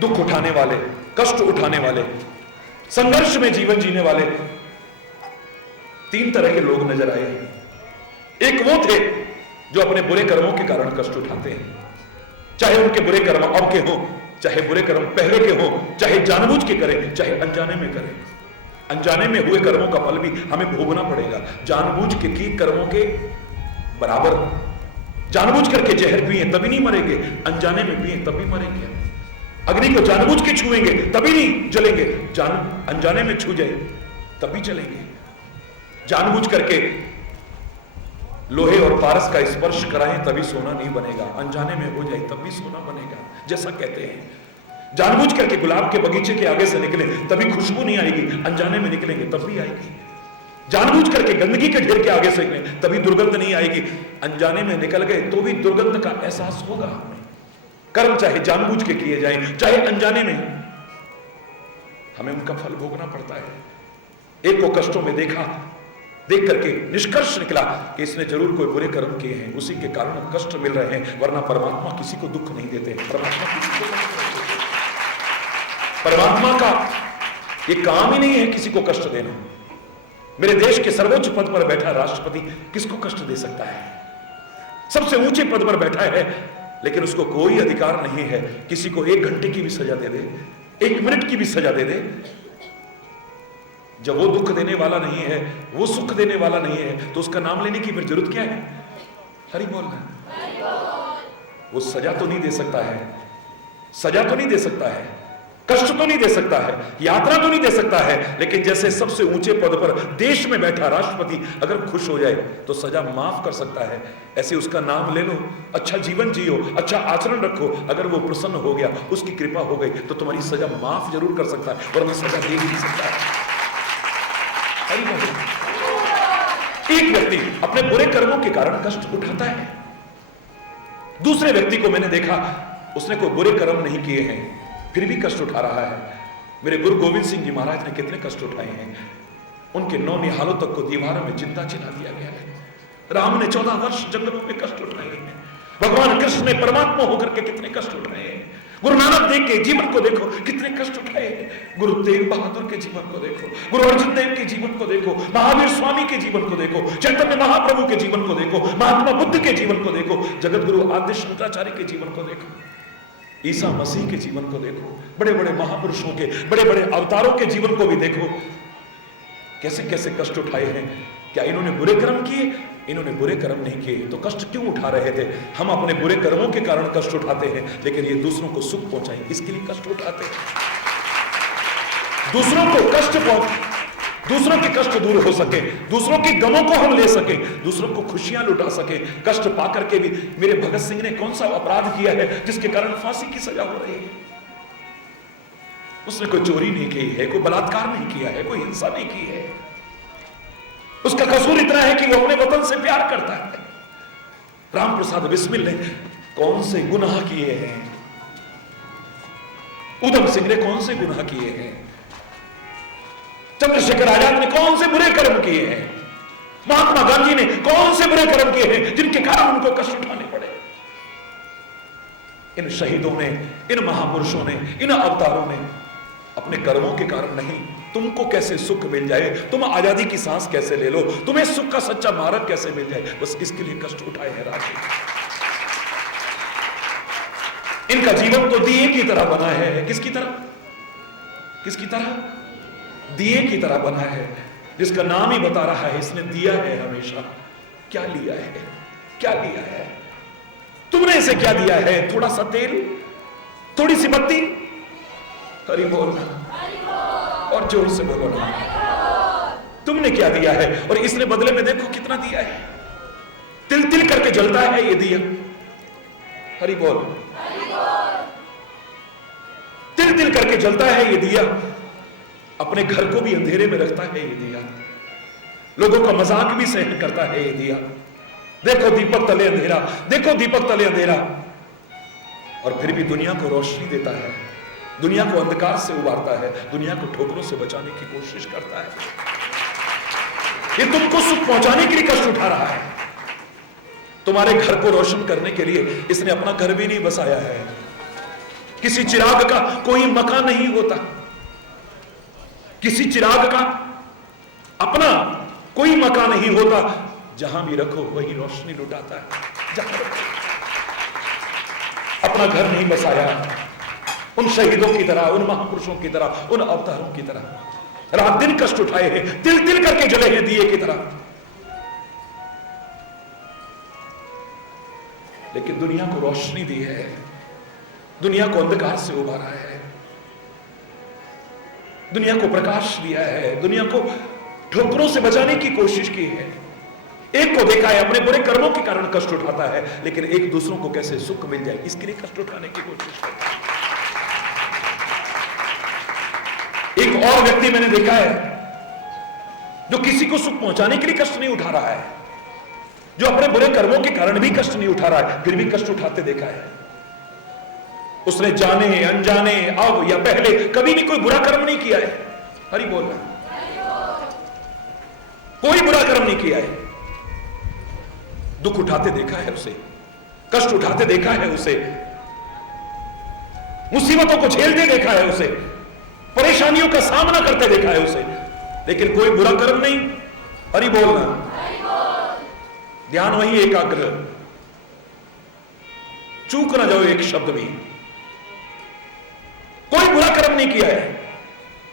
दुख उठाने वाले, कष्ट उठाने वाले, संघर्ष में जीवन जीने वाले तीन तरह के लोग नजर आए। एक वो थे जो अपने बुरे कर्मों के कारण कष्ट उठाते हैं, चाहे उनके बुरे कर्म अब के हो, चाहे बुरे कर्म पहले के हो, चाहे जानबूझ के करें, चाहे अनजाने में करें। अनजाने में हुए कर्मों का फल भी हमें भोगना पड़ेगा। जानबूझ के किए कर्मों के बराबर। जानबूझ करके जहर पिए तभी नहीं मरेंगे, अनजाने में पिए तभी मरेंगे। अग्नि को जानबूझ के छुएंगे तभी नहीं जलेंगे, अनजाने में छू जाए तभी जलेंगे। जानबूझ करके लोहे और पारस का स्पर्श कराएं तभी सोना नहीं बनेगा, अनजाने में हो जाए तभी सोना बनेगा, जैसा कहते हैं। जानबूझ करके गुलाब के बगीचे के आगे से निकले तभी खुशबू नहीं आएगी, अनजाने में निकलेंगे तब भी आएगी। जानबूझ करके गंदगी के ढेर के आगे से निकले तभी दुर्गंध नहीं आएगी, अनजाने में निकल गए तो भी दुर्गंध का एहसास होगा हमें। कर्म चाहे जानबूझ के किए जाएं, चाहे अनजाने में, हमें उनका फल भोगना पड़ता है। एक को कष्टों में देखा, देख करके निष्कर्ष निकला कि इसने जरूर कोई बुरे कर्म किए हैं, उसी के कारण कष्ट मिल रहे हैं, वरना परमात्मा किसी को दुख नहीं देते। परमात्मा का ये काम ही नहीं है किसी को कष्ट देना। मेरे देश के सर्वोच्च पद पर बैठा राष्ट्रपति किसको कष्ट दे सकता है? सबसे ऊंचे पद पर बैठा है, लेकिन उसको कोई अधिकार नहीं है किसी को 1 घंटे की भी सजा दे दे, 1 मिनट की भी सजा दे दे। जब वो दुख देने वाला नहीं है, वो सुख देने वाला नहीं है, तो उसका नाम लेने की फिर जरूरत क्या है? हरि बोलना। वो सजा तो नहीं दे सकता है, सजा तो नहीं दे सकता है, कष्ट तो नहीं दे सकता है, यात्रा तो नहीं दे सकता है, लेकिन जैसे सबसे ऊंचे पद पर देश में बैठा राष्ट्रपति अगर खुश हो जाए तो सजा माफ कर सकता है। ऐसे उसका नाम ले लो, अच्छा जीवन जियो, अच्छा आचरण रखो, अगर वो प्रसन्न हो गया, उसकी कृपा हो गई तो तुम्हारी सजा माफ जरूर कर सकता है, वरना सजा दे नहीं सकता है। एक व्यक्ति अपने बुरे कर्मों के कारण कष्ट उठाता है, दूसरे व्यक्ति को मैंने देखा उसने कोई बुरे कर्म नहीं किए हैं फिर भी कष्ट उठा रहा है। मेरे गुरु गोविंद सिंह जी महाराज ने कितने कष्ट उठाए हैं, उनके 9 निहालों तक को दीवारों में जिंदा चिना दिया गया है। राम ने 14 वर्ष जंगलों में कष्ट उठाए हैं, भगवान कृष्ण ने परमात्मा होकर के कितने कष्ट उठाए हैं। गुरु नानक देव के जीवन को देखो कितने कष्ट उठाए हैं, गुरु तेग बहादुर के जीवन को देखो, गुरु अर्जुन देव के जीवन को देखो, महावीर स्वामी के जीवन को देखो, चैतन्य महाप्रभु के जीवन को देखो, महात्मा बुद्ध के जीवन को देखो, जगत गुरु आद्य शंकराचार्य के जीवन को देखो, ईसा मसीह के जीवन को देखो, बड़े बड़े महापुरुषों के, बड़े बड़े अवतारों के जीवन को भी देखो, कैसे कैसे कष्ट उठाए हैं। क्या इन्होंने बुरे कर्म किए? इन्होंने बुरे कर्म नहीं किए तो कष्ट क्यों उठा रहे थे? हम अपने बुरे कर्मों के कारण कष्ट उठाते हैं, लेकिन ये दूसरों को सुख पहुंचाए इसके लिए कष्ट उठाते हैं। दूसरों को कष्ट दूसरों के कष्ट दूर हो सके, दूसरों के गमों को हम ले सके, दूसरों को खुशियां लुटा सके, कष्ट पाकर के भी। मेरे भगत सिंह ने कौन सा अपराध किया है जिसके कारण फांसी की सजा हो रही है? उसने कोई चोरी नहीं की है, कोई बलात्कार नहीं किया है, कोई हिंसा नहीं की है। उसका कसूर इतना है कि वो अपने वतन से प्यार करता है। राम प्रसाद बिस्मिल ने कौन से गुनाह किए हैं? उधम सिंह ने कौन से गुनाह किए हैं? चंद्रशेखर आजाद ने कौन से बुरे कर्म किए हैं? महात्मा गांधी ने कौन से बुरे कर्म किए हैं जिनके कारण उनको कष्ट उठाने पड़े? इन शहीदों ने, इन महापुरुषों ने, इन अवतारों ने अपने कर्मों के कारण नहीं, तुमको कैसे सुख मिल जाए, तुम आजादी की सांस कैसे ले लो, तुम्हें सुख का सच्चा मार्ग कैसे मिल जाए, बस इसके लिए कष्ट उठाए हैं राजे। इनका जीवन तो दिए की तरह बना है। किसकी तरह? किसकी तरह? दिए की तरह बना है, जिसका नाम ही बता रहा है इसने दिया है हमेशा। क्या लिया है? क्या लिया है? तुमने इसे क्या दिया है? थोड़ा सा तेल, थोड़ी सी बत्ती? हरि बोलना और जोर से बोलो ना। तुमने क्या दिया है? और इसने बदले में देखो कितना दिया है। तिल तिल करके जलता है ये दिया। हरि बोल। तिल तिल करके जलता है ये दिया। अपने घर को भी अंधेरे में रखता है ये दिया। लोगों का मजाक भी सहन करता है ये दिया। देखो दीपक तले अंधेरा, देखो दीपक तले अंधेरा, और फिर भी दुनिया को रोशनी देता है, दुनिया को अंधकार से उबारता है, दुनिया को ठोकरों से बचाने की कोशिश करता है। ये तुमको सुख पहुंचाने के लिए कष्ट उठा रहा है। तुम्हारे घर को रोशन करने के लिए इसने अपना घर भी नहीं बसाया है। किसी चिराग का कोई मकान नहीं होता, किसी चिराग का अपना कोई मकान नहीं होता, जहां भी रखो वही रोशनी लुटाता है। जहां रखो। अपना घर नहीं बसाया, उन शहीदों की तरह, उन महापुरुषों की तरह, उन अवतारों की तरह रात दिन कष्ट उठाए हैं, तिल तिल करके जले हैं दिए की तरह। लेकिन दुनिया को रोशनी दी है, दुनिया को अंधकार से उबारा है, दुनिया को प्रकाश दिया है, दुनिया को ठोकरों से बचाने की कोशिश की है। एक को देखा है अपने बुरे कर्मों के कारण कष्ट उठाता है, लेकिन एक दूसरों को कैसे सुख मिल जाए इसके लिए कष्ट उठाने की कोशिश करता है। एक और व्यक्ति मैंने देखा है जो किसी को सुख पहुंचाने के लिए कष्ट नहीं उठा रहा है, जो अपने बुरे कर्मों के कारण भी कष्ट नहीं उठा रहा है, फिर भी कष्ट उठाते देखा है। उसने जाने अनजाने अब या पहले कभी भी कोई बुरा कर्म नहीं किया है। हरि बोल रहा, कोई बुरा कर्म नहीं किया है, दुख उठाते देखा है उसे, कष्ट उठाते देखा है उसे, मुसीबतों को झेलते देखा है उसे, परेशानियों का सामना करते देखा है उसे, लेकिन कोई बुरा कर्म नहीं। हरि बोलना, ध्यान वही एकाग्र, चूक ना जाओ एक शब्द भी। कोई बुरा कर्म नहीं किया है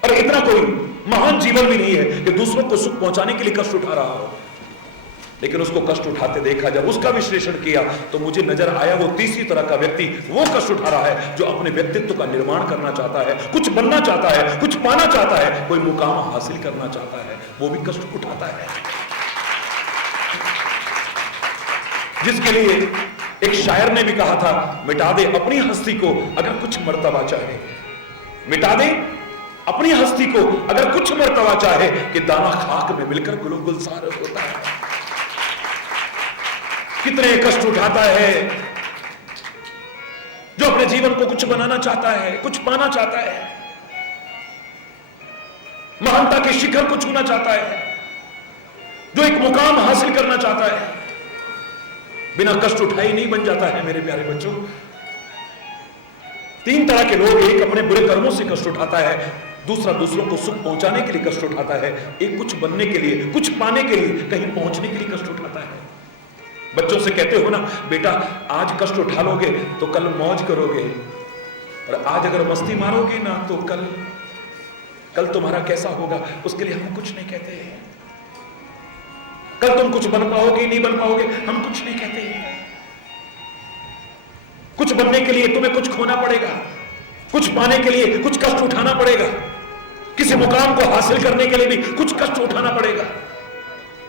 और इतना कोई महान जीवन भी नहीं है कि दूसरों को सुख पहुंचाने के लिए कष्ट उठा रहा हो, लेकिन उसको कष्ट उठाते देखा। जब उसका विश्लेषण किया तो मुझे नजर आया वो तीसरी तरह का व्यक्ति वो कष्ट उठा रहा है जो अपने व्यक्तित्व का निर्माण करना चाहता है, कुछ बनना चाहता है, कुछ पाना चाहता है, कोई मुकाम हासिल करना चाहता है, वो भी कष्ट उठाता है। जिसके लिए एक शायर ने भी कहा था, मिटा दे अपनी हस्ती को अगर कुछ मर्तबा चाहे, मिटा दे अपनी हस्ती को अगर कुछ मर्तबा चाहे, कि दाना खाक में मिलकर गुलो गुलजार होता है। कितने कष्ट उठाता है जो अपने जीवन को कुछ बनाना चाहता है, कुछ पाना चाहता है, महानता के शिखर को छूना चाहता है, जो एक मुकाम हासिल करना चाहता है, बिना कष्ट उठाए नहीं बन जाता है। मेरे प्यारे बच्चों, तीन तरह के लोग, एक अपने बुरे कर्मों से कष्ट उठाता है, दूसरा दूसरों को सुख पहुंचाने के लिए कष्ट उठाता है, एक कुछ बनने के लिए, कुछ पाने के लिए, कहीं पहुंचने के लिए कष्ट उठाता है। बच्चों से कहते हो ना, बेटा आज कष्ट उठा लोगे तो कल मौज करोगे, और आज अगर मस्ती मारोगे ना तो कल तुम्हारा कैसा होगा, उसके लिए हम कुछ नहीं कहते हैं। कल तुम कुछ बन पाओगे नहीं बन पाओगे, हम कुछ नहीं कहते हैं। कुछ बनने के लिए तुम्हें कुछ खोना पड़ेगा, कुछ पाने के लिए कुछ कष्ट उठाना पड़ेगा, किसी मुकाम को हासिल करने के लिए भी कुछ कष्ट उठाना पड़ेगा।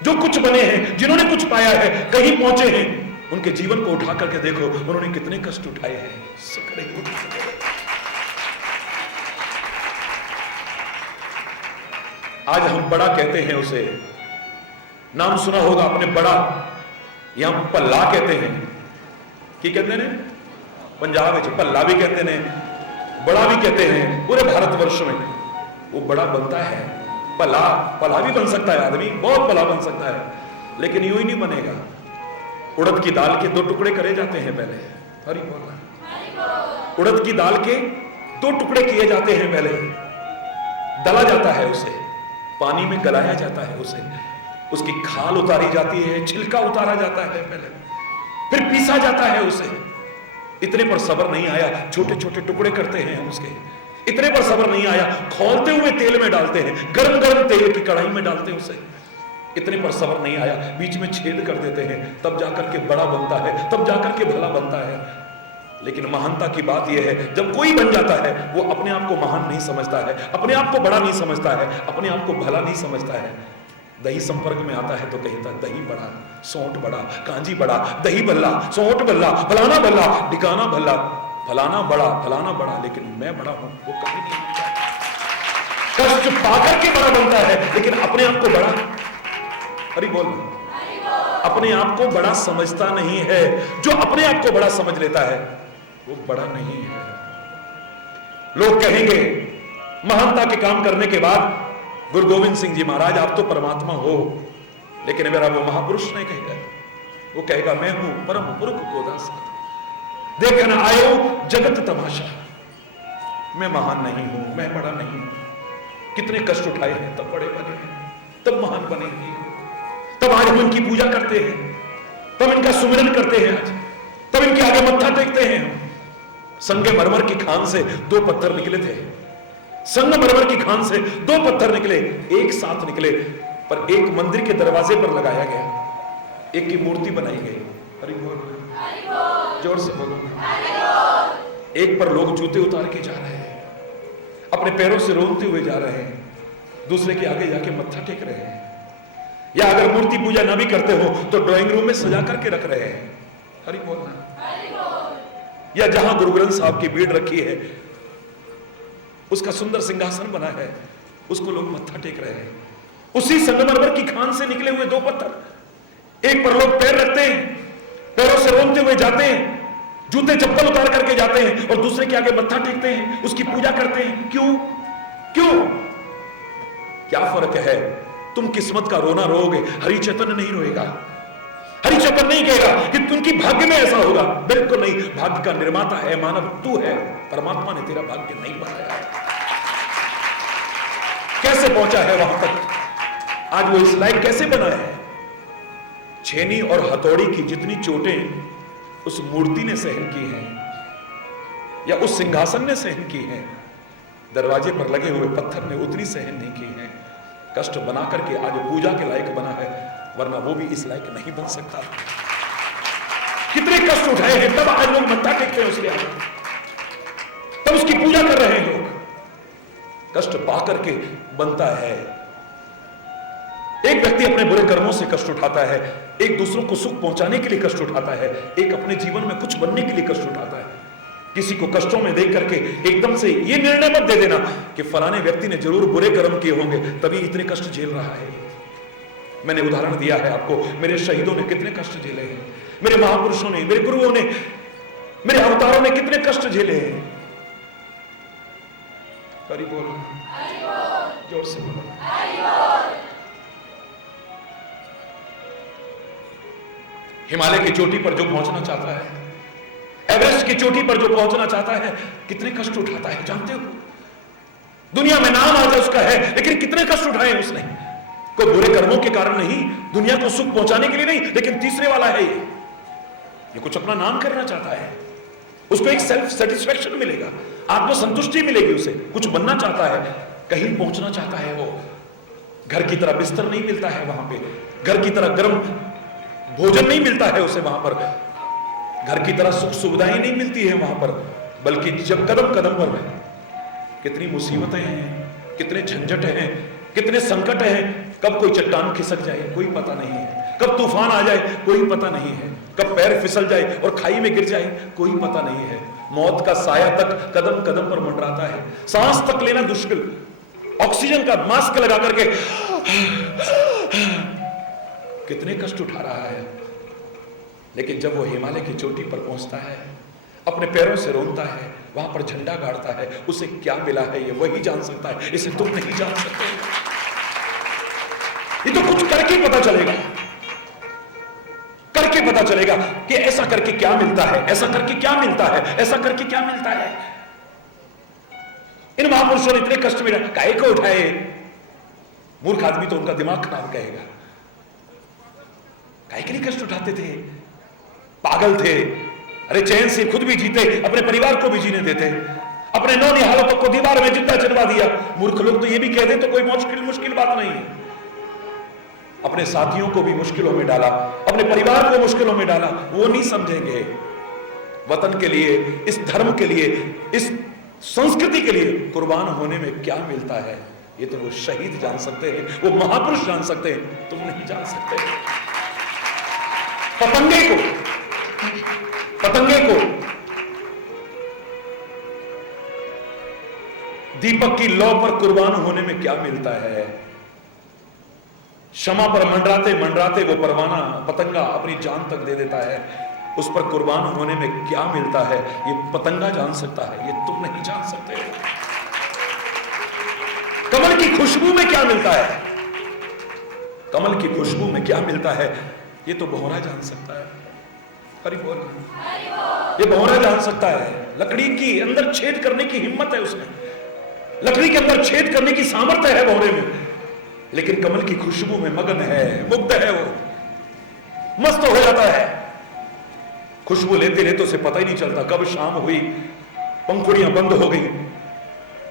जो कुछ बने हैं, जिन्होंने कुछ पाया है, कहीं पहुंचे हैं, उनके जीवन को उठा करके देखो उन्होंने कितने कष्ट उठाए हैं। आज हम बड़ा कहते हैं उसे, नाम सुना होगा आपने बड़ा, यहां पल्ला कहते हैं। की कहते हैं पंजाब में पल्ला भी कहते हैं, बड़ा भी कहते हैं। पूरे भारतवर्ष में वो बड़ा बनता है। भला भी बन सकता है आदमी, बहुत भला बन सकता है, लेकिन यूं ही नहीं बनेगा। उड़द की दाल के 2 टुकड़े करे जाते हैं पहले। हरि बोल। उड़द की दाल के 2 टुकड़े किए जाते हैं पहले, दला जाता है उसे, पानी में गलाया जाता है उसे, उसकी खाल उतारी जाती है, छिलका उतारा जाता है पहले, फिर पीसा जाता है उसे। इतने पर सब्र नहीं आया, छोटे छोटे टुकड़े करते हैं हम उसके। इतने पर सब्र नहीं आया, खौलते हुए तेल में डालते हैं, गरम गरम तेल की कढ़ाई में डालते हैं उसे। इतने पर सब्र नहीं आया, बीच में छेद कर देते हैं, तब जाकर के बड़ा बनता है, तब जाकर के भला बनता है। लेकिन महानता की बात यह है, जब कोई बन जाता है वो अपने आप को महान नहीं समझता है, अपने आप को बड़ा नहीं समझता है, अपने आप को भला नहीं समझता है। दही संपर्क में आता है तो कहता है दही बड़ा, सोंठ बड़ा, कांजी बड़ा, दही बल्ला, सोंठ बल्ला, फलाना बल्ला, ढिकाना भल्ला, फलाना बड़ा, लेकिन मैं बड़ा हूं वो कभी नहीं बनता। कष्ट पाकर के बड़ा बनता है, लेकिन अपने आप को बड़ा, हरि बोल, अपने आप को बड़ा समझता नहीं है। जो अपने आप को बड़ा समझ लेता है वो बड़ा नहीं है। लोग कहेंगे महानता के काम करने के बाद, गुरु गोविंद सिंह जी महाराज आप तो परमात्मा हो, लेकिन मेरा वो महापुरुष नहीं कहेगा, वो कहेगा मैं हूं परम पुरुष को दास, देखना आयो जगत तमाशा, मैं महान नहीं हूं, मैं बड़ा नहीं हूं। कितने कष्ट उठाए हैं तब बड़े बने हैं, तब महान बने हैं। तब आज हम इनकी पूजा करते हैं, तब इनका सुमिरन करते हैं, आज तब इनके आगे मत्था टेकते हैं हम। संगमरमर की खान से 2 पत्थर निकले थे, संगमरमर की खान से 2 पत्थर निकले, एक साथ निकले, पर एक मंदिर के दरवाजे पर लगाया गया, एक की मूर्ति बनाई गई। हरि बोल, जोर से बोलो। एक पर लोग जूते उतार के जा रहे हैं, अपने पैरों से रोंदते हुए जा रहे हैं, दूसरे के आगे जाके मत्था टेक रहे हैं, या अगर मूर्ति पूजा ना भी करते हो तो ड्राइंग रूम में सजा करके रख रहे हैं। हरि बोल। या जहां गुरु ग्रंथ साहब की भीड़ रखी है, उसका सुंदर सिंहासन बना है, उसको लोग मत्था टेक रहे हैं। उसी संगमरमर की खान से निकले हुए 2 पत्थर, एक पर लोग पैर रखते हैं, पैरों से रोंदते हुए जाते हैं, जूते चप्पल उतार करके जाते हैं, और दूसरे के आगे मत्था टेकते हैं, उसकी पूजा करते हैं। क्यों? क्यों? क्या फर्क है? तुम किस्मत का रोना रोओगे, हरि चैतन्य नहीं रोएगा। हरि चैतन्य नहीं कहेगा कि तुमकी भाग्य में ऐसा होगा, बिल्कुल नहीं। भाग्य का निर्माता है मानव, तू है, परमात्मा ने तेरा भाग्य नहीं बनाया। कैसे पहुंचा है वहां तक? आज वो इस लायक कैसे बना है? छेनी और हथौड़ी की जितनी चोटें उस मूर्ति ने सहन की हैं, या उस सिंहासन ने सहन की हैं, दरवाजे पर लगे हुए पत्थर ने उतनी सहन नहीं की हैं। कष्ट बना करके आज पूजा के लायक बना है, वरना वो भी इस लायक नहीं बन सकता। कितने कष्ट उठाए हैं, तब आज लोग मत्था टेकते हैं उसके आगे, तब उसकी पूजा कर रहे हैं लोग। कष्ट पा करके बनता है। एक व्यक्ति अपने बुरे कर्मों से कष्ट उठाता है, एक दूसरों को सुख पहुंचाने के लिए कष्ट उठाता है, एक अपने जीवन में कुछ बनने के लिए कष्ट उठाता है। किसी को कष्टों में देख करके एकदम से ये निर्णय मत दे देना कि फलाने व्यक्ति ने जरूर बुरे कर्म किए होंगे तभी इतने कष्ट झेल रहा है। मैंने उदाहरण दिया है आपको, मेरे शहीदों ने कितने कष्ट झेले हैं, मेरे महापुरुषों ने, मेरे गुरुओं ने, मेरे अवतारों ने कितने कष्ट झेले हैं। हरि बोल, जोर से बोलो। हिमालय की चोटी पर जो पहुंचना चाहता है, एवरेस्ट की चोटी पर जो पहुंचना चाहता है, कितने कष्ट उठाता है जानते हो? दुनिया में नाम आज उसका है, लेकिन कितने कष्ट उठाए उसने। कोई बुरे कर्मों के कारण नहीं, दुनिया को सुख पहुंचाने के लिए नहीं, लेकिन तीसरे वाला है ये कुछ अपना नाम करना चाहता है, उसको एक सेल्फ सेटिस्फेक्शन मिलेगा, आत्मसंतुष्टि मिलेगी, उसे कुछ बनना चाहता है, कहीं पहुंचना चाहता है। वो घर की तरह बिस्तर नहीं मिलता है वहां पे, घर की तरह गर्म भोजन नहीं मिलता है उसे वहां पर, घर की तरह सुख सुविधाएं नहीं मिलती है वहां पर, बल्कि जब कदम कदम पर कितनी मुसीबतें हैं, कितने झंझट हैं, कितने संकट हैं। कब कोई चट्टान खिसक जाए कोई पता नहीं है, कब तूफान आ जाए कोई पता नहीं है, कब पैर फिसल जाए और खाई में गिर जाए कोई पता नहीं है। मौत का साया तक कदम कदम पर मंडराता है, सांस तक लेना मुश्किल, ऑक्सीजन का मास्क लगा करके कितने कष्ट उठा रहा है। लेकिन जब वो हिमालय की चोटी पर पहुंचता है, अपने पैरों से रोनता है, वहां पर झंडा गाड़ता है, उसे क्या मिला है ये वही जान सकता है, इसे तुम नहीं जान सकते। ये तो कुछ करके पता चलेगा, करके पता चलेगा कि ऐसा करके क्या मिलता है, ऐसा करके क्या मिलता है, ऐसा करके क्या मिलता है। इन महापुरुषों ने इतने कष्ट में काहे को उठाए। मूर्ख आदमी तो उनका दिमाग खराब कहेगा, काहे के लिए कष्ट उठाते थे, पागल थे। अरे चैन से खुद भी जीते, अपने परिवार को भी जीने देते, अपने नौनिहालों को दीवार में जिंदा चढ़वा दिया। मूर्ख लोग तो ये भी कह दे तो कोई मुश्किल बात नहीं है। अपने साथियों को भी मुश्किलों में डाला, अपने परिवार को मुश्किलों में डाला, वो नहीं समझेंगे। वतन के लिए, इस धर्म के लिए, इस संस्कृति के लिए कुर्बान होने में क्या मिलता है, ये तो वो शहीद जान सकते हैं, वो महापुरुष जान सकते हैं, तुम नहीं जान सकते। पतंगे को दीपक की लौ पर कुर्बान होने में क्या मिलता है। क्षमा पर मंडराते मंडराते वो परवाना पतंगा अपनी जान तक दे देता है, उस पर कुर्बान होने में क्या मिलता है ये पतंगा जान सकता है, ये तुम नहीं जान सकते। कमल की खुशबू में क्या मिलता है, कमल की खुशबू में क्या मिलता है ये तो भौरा जान सकता है। हरि बोल, ये भौरा जान सकता है। लकड़ी की अंदर छेद करने की हिम्मत है उसमें, लकड़ी के अंदर छेद करने की सामर्थ्य है भौरे में, लेकिन कमल की खुशबू में मगन है, मुग्ध है, वो मस्त हो जाता है। खुशबू लेते लेते उसे पता ही नहीं चलता कब शाम हुई, पंखुड़ियां बंद हो गई,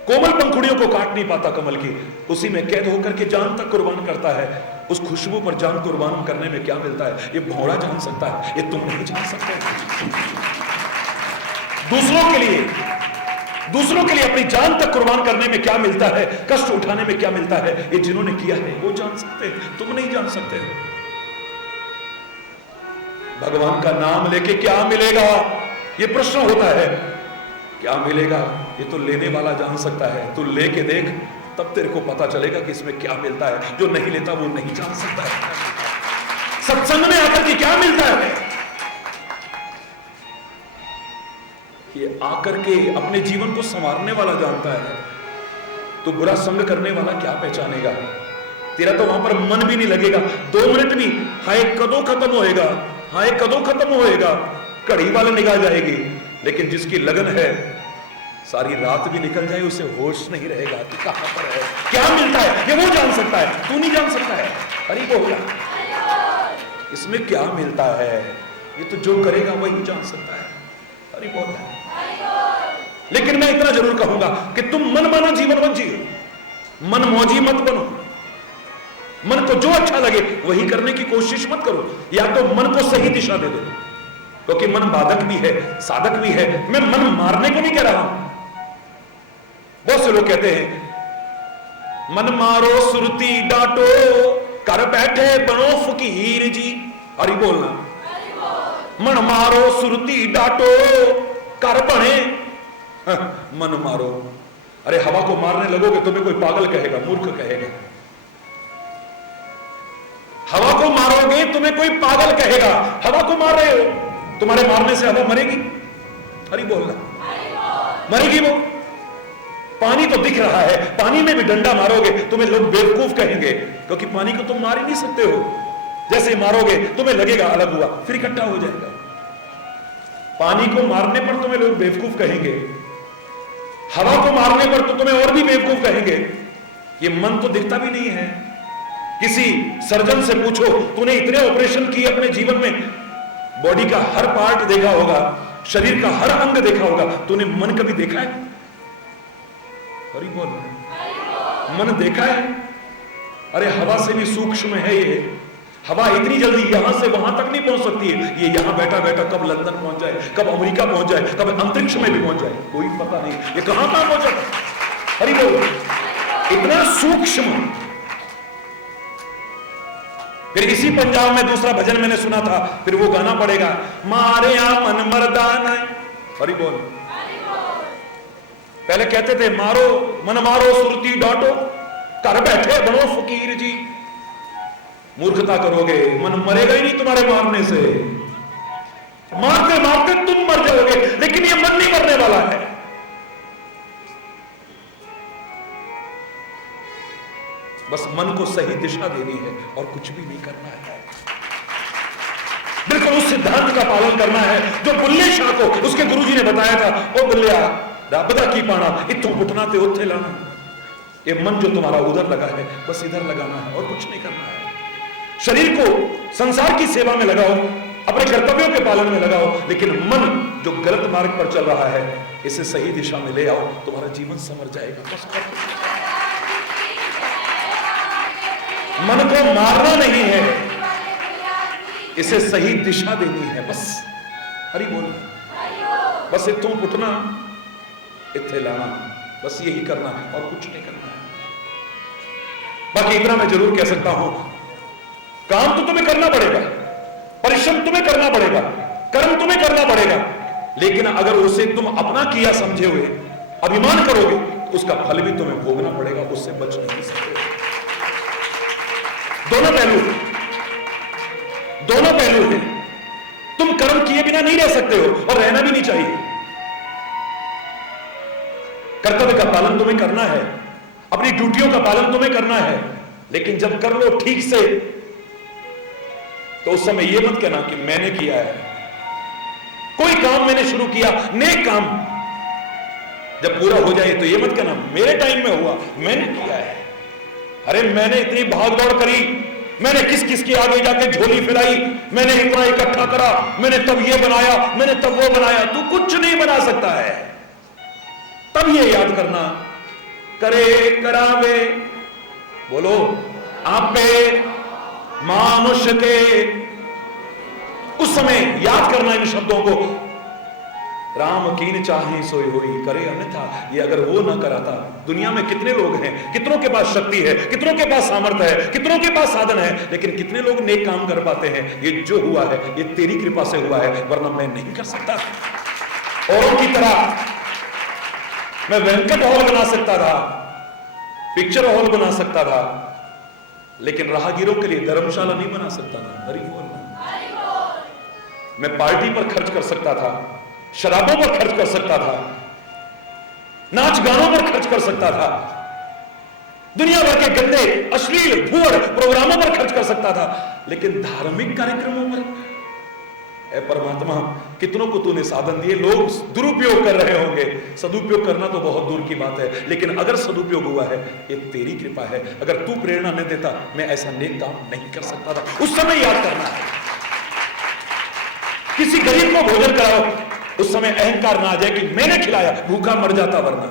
कोमल पंखुड़ियों को काट नहीं पाता कमल की, उसी में कैद होकर के जान तक कुर्बान करता है। उस खुशबू पर जान कुर्बान करने में क्या मिलता है, ये भौरा जान सकता है, ये तुम नहीं जान सकते। दूसरों के लिए अपनी जान तक कुर्बान करने में क्या मिलता है, कष्ट उठाने में क्या मिलता है, ये जिन्होंने किया है वो जान सकते हैं, तुम नहीं जान सकते। भगवान का नाम लेके क्या मिलेगा, ये प्रश्न होता है। क्या मिलेगा ये तो लेने वाला जान सकता है। तू लेके देख, तब तेरे को पता चलेगा कि इसमें क्या मिलता है। जो नहीं लेता वो नहीं जान सकता है। सत्संग में आकर के क्या मिलता है, ये आकर के अपने जीवन को संवारने वाला जानता है। तो बुरा संग करने वाला क्या पहचानेगा, तेरा तो वहां पर मन भी नहीं लगेगा। 2 मिनट भी, हाय कदों खत्म होएगा, हाय कदों खत्म होएगा, कड़ी वाले निगाह जाएगी। लेकिन जिसकी लगन है, सारी रात भी निकल जाए उसे होश नहीं रहेगा कि कहां पर है, क्या मिलता है, ये वो जान सकता है, तू नहीं जान सकता है। हरि बोल, इसमें क्या मिलता है ये तो जो करेगा वही जान सकता है। हरि बोल। लेकिन मैं इतना जरूर कहूंगा कि तुम मन माना जीवन मत जियो, मन मौजी मत बनो। मन को जो अच्छा लगे वही करने की कोशिश मत करो, या तो मन को सही दिशा दे दो, क्योंकि मन बाधक भी है, साधक भी है। मैं मन मारने को नहीं कह रहा हूं। बहुत से लोग कहते हैं मन मारो सुरती डांटो, कर बैठे बनो फकीर जी। हरि बोलना। मन मारो सुरती डांटो, कर बने मन मारो। अरे हवा को मारने लगोगे तुम्हें कोई पागल कहेगा, मूर्ख कहेगा। हवा को मारोगे तुम्हें कोई पागल कहेगा। हवा को मार रहे हो, तुम्हारे मारने से हवा मरेगी? हरि बोलना, मरेगी वो। पानी तो दिख रहा है, पानी में भी डंडा मारोगे तुम्हें लोग बेवकूफ कहेंगे, क्योंकि पानी को तुम मार ही नहीं सकते हो। जैसे मारोगे तुम्हें लगेगा अलग हुआ, फिर इकट्ठा हो जाएगा। पानी को मारने पर तुम्हें लोग बेवकूफ कहेंगे, हवा को मारने पर तो तुम्हें और भी बेवकूफ कहेंगे। ये मन तो दिखता भी नहीं है। किसी सर्जन से पूछो, तूने इतने ऑपरेशन किए अपने जीवन में, बॉडी का हर पार्ट देखा होगा, शरीर का हर अंग देखा होगा, तूने मन कभी देखा है? हरि बोल। मन देखा है? अरे हवा से भी सूक्ष्म है ये। हवा इतनी जल्दी यहां से वहां तक नहीं पहुंच सकती है। ये यहां बैठा बैठा कब लंदन पहुंच जाए, कब अमेरिका पहुंच जाए, कब अंतरिक्ष में भी पहुंच जाए, कोई पता नहीं ये कहां पहुंचा। हरि बोल। इतना सूक्ष्म। फिर इसी पंजाब में दूसरा भजन मैंने सुना था, फिर वो गाना पड़ेगा, मारे या मन मर्दान। हरि बोल। पहले कहते थे मारो मन मारो सुरती डांटो, कर बैठे बनो फकीर जी। मूर्खता करोगे, मन मरेगा ही नहीं तुम्हारे मारने से। मारते मारते तुम मर जाओगे, लेकिन ये मन नहीं मरने वाला है। बस मन को सही दिशा देनी है और कुछ भी नहीं करना है। बिल्कुल उस सिद्धांत का पालन करना है जो बुल्ले शाह को उसके गुरुजी ने बताया था। ओ बुल्लिया, रब दा की पाना, इत्थों पुटना ते उत्थे लाना। ये मन जो तुम्हारा उधर लगा है, बस इधर लगाना है और कुछ नहीं करना है। शरीर को संसार की सेवा में लगाओ, अपने कर्तव्यों के पालन में लगाओ, लेकिन मन जो गलत मार्ग पर चल रहा है, इसे सही दिशा में ले आओ, तुम्हारा जीवन संवर जाएगा। बस मन को मारना नहीं है, इसे सही दिशा देनी है। बस हरि बोल। बस इत्थों पुटना इत्थे लाना, बस यही करना है और कुछ नहीं करना है। बाकी इतना मैं जरूर कह सकता हूं, काम तो तुम्हें करना पड़ेगा, परिश्रम तुम्हें करना पड़ेगा, कर्म तुम्हें करना पड़ेगा, लेकिन अगर उसे तुम अपना किया समझे हुए अभिमान करोगे तो उसका फल भी तुम्हें भोगना पड़ेगा, उससे बच नहीं सकते। दोनों पहलू हैं। तुम कर्म किए बिना नहीं रह सकते हो और रहना भी नहीं चाहिए। कर्तव्य का पालन तुम्हें करना है, अपनी ड्यूटियों का पालन तुम्हें करना है, लेकिन जब कर लो ठीक से तो उस समय यह मत कहना कि मैंने किया है। कोई काम मैंने शुरू किया, नेक काम, जब पूरा हो जाए तो यह मत कहना मेरे टाइम में हुआ, मैंने किया है। अरे मैंने इतनी भागदौड़ करी, मैंने किस किस के आगे जाके झोली फैलाई, मैंने इतना इकट्ठा करा, मैंने तब ये बनाया, मैंने तब वो बनाया। तू कुछ नहीं बना सकता है। तब ये याद करना, करे करावे, बोलो आप पे मानुष के, उस समय याद करना इन शब्दों को। राम कीन चाहे सोई होई, करे अन्यथा। ये अगर वो ना कराता, दुनिया में कितने लोग हैं, कितनों के पास शक्ति है, कितनों के पास सामर्थ्य है, कितनों के पास साधन है, लेकिन कितने लोग नेक काम कर पाते हैं। ये जो हुआ है ये तेरी कृपा से हुआ है, वरना मैं नहीं कर सकता। औरों की तरह मैं वेंकट हॉल बना सकता था, पिक्चर हॉल बना सकता था, लेकिन राहगीरों के लिए धर्मशाला नहीं बना सकता था। हरि बोल। मैं पार्टी पर खर्च कर सकता था, शराबों पर खर्च कर सकता था, नाच गानों पर खर्च कर सकता था, दुनिया भर के गंदे अश्लील भूड़ प्रोग्रामों पर खर्च कर सकता था, लेकिन धार्मिक कार्यक्रमों पर, ऐ परमात्मा कितनों को तूने साधन दिए। लोग दुरुपयोग कर रहे होंगे, सदुपयोग करना तो बहुत दूर की बात है, लेकिन अगर सदुपयोग हुआ है ये तेरी कृपा है। अगर तू प्रेरणा नहीं देता मैं ऐसा नेक काम नहीं कर सकता था। उस समय याद करना है। किसी गरीब को भोजन कराओ, उस समय अहंकार ना आ जाए कि मैंने खिलाया, भूखा मर जाता। वरना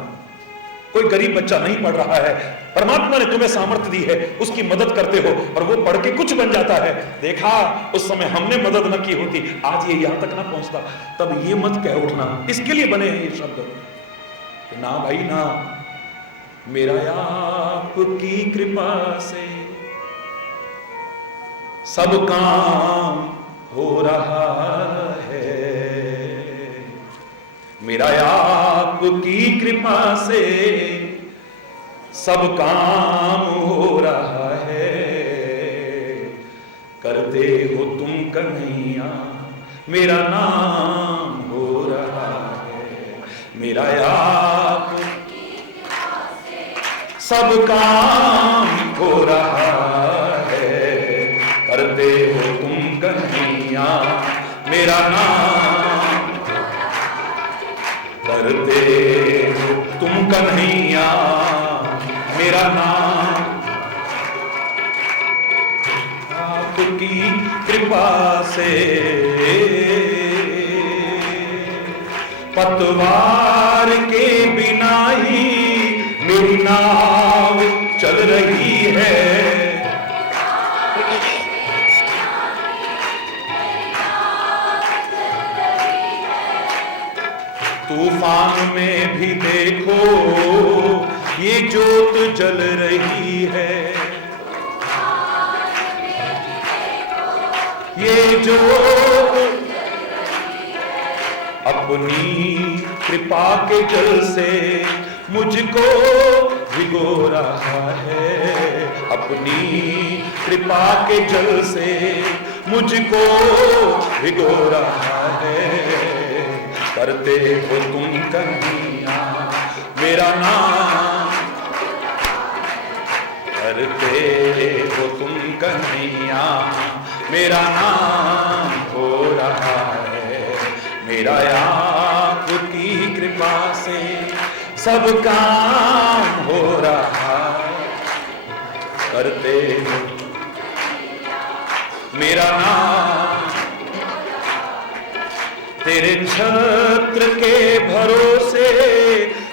कोई गरीब बच्चा नहीं पढ़ रहा है, परमात्मा ने तुम्हें सामर्थ्य दी है, उसकी मदद करते हो और वो पढ़ के कुछ बन जाता है। देखा उस समय हमने मदद न की होती, आज ये यहां तक ना पहुंचता। तब ये मत कह उठना, इसके लिए बने हैं ये शब्द। ना भाई ना, मेरा आपकी कृपा से सब काम हो रहा है, मेरा आपकी कृपा से सब काम हो रहा है। करते हो तुम कन्हैया, मेरा नाम हो रहा है, मेरा आपकी कृपा से सब काम हो रहा है। करते हो तुम कन्हैया, मेरा नाम, करते हो तुम कन्हैया, मेरा नाम, आपकी कृपा से पतवार के बिना ही मेरी नाव चल रही है। तूफान में भी देखो ये जोत जल रही है, ये जोत अपनी कृपा के जल से मुझको भिगो रहा है, अपनी कृपा के जल से मुझको भिगो रहा है। करते हो तुम कन्हैया, मेरा नाम, करते हो तुम कन्हैया, मेरा नाम हो रहा है। मेरा आपकी कृपा से सब काम हो रहा है। करते हो मेरा नाम, तेरे छत्र के भरोसे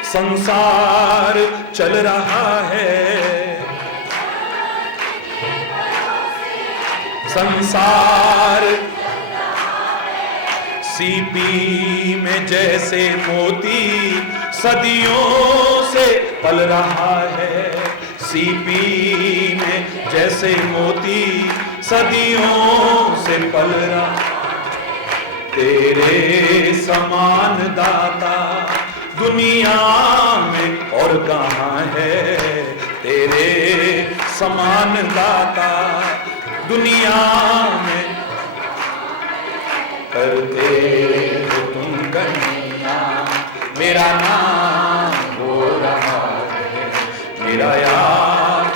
संसार चल रहा है, संसार सीपी में जैसे मोती सदियों से पल रहा है, सीपी में जैसे मोती सदियों से पल रहा है। तेरे समान दाता दुनिया में और कहाँ है, तेरे समान दाता दुनिया में। करते हो तुम कन्हैया, मेरा नाम हो रहा है, मेरा यार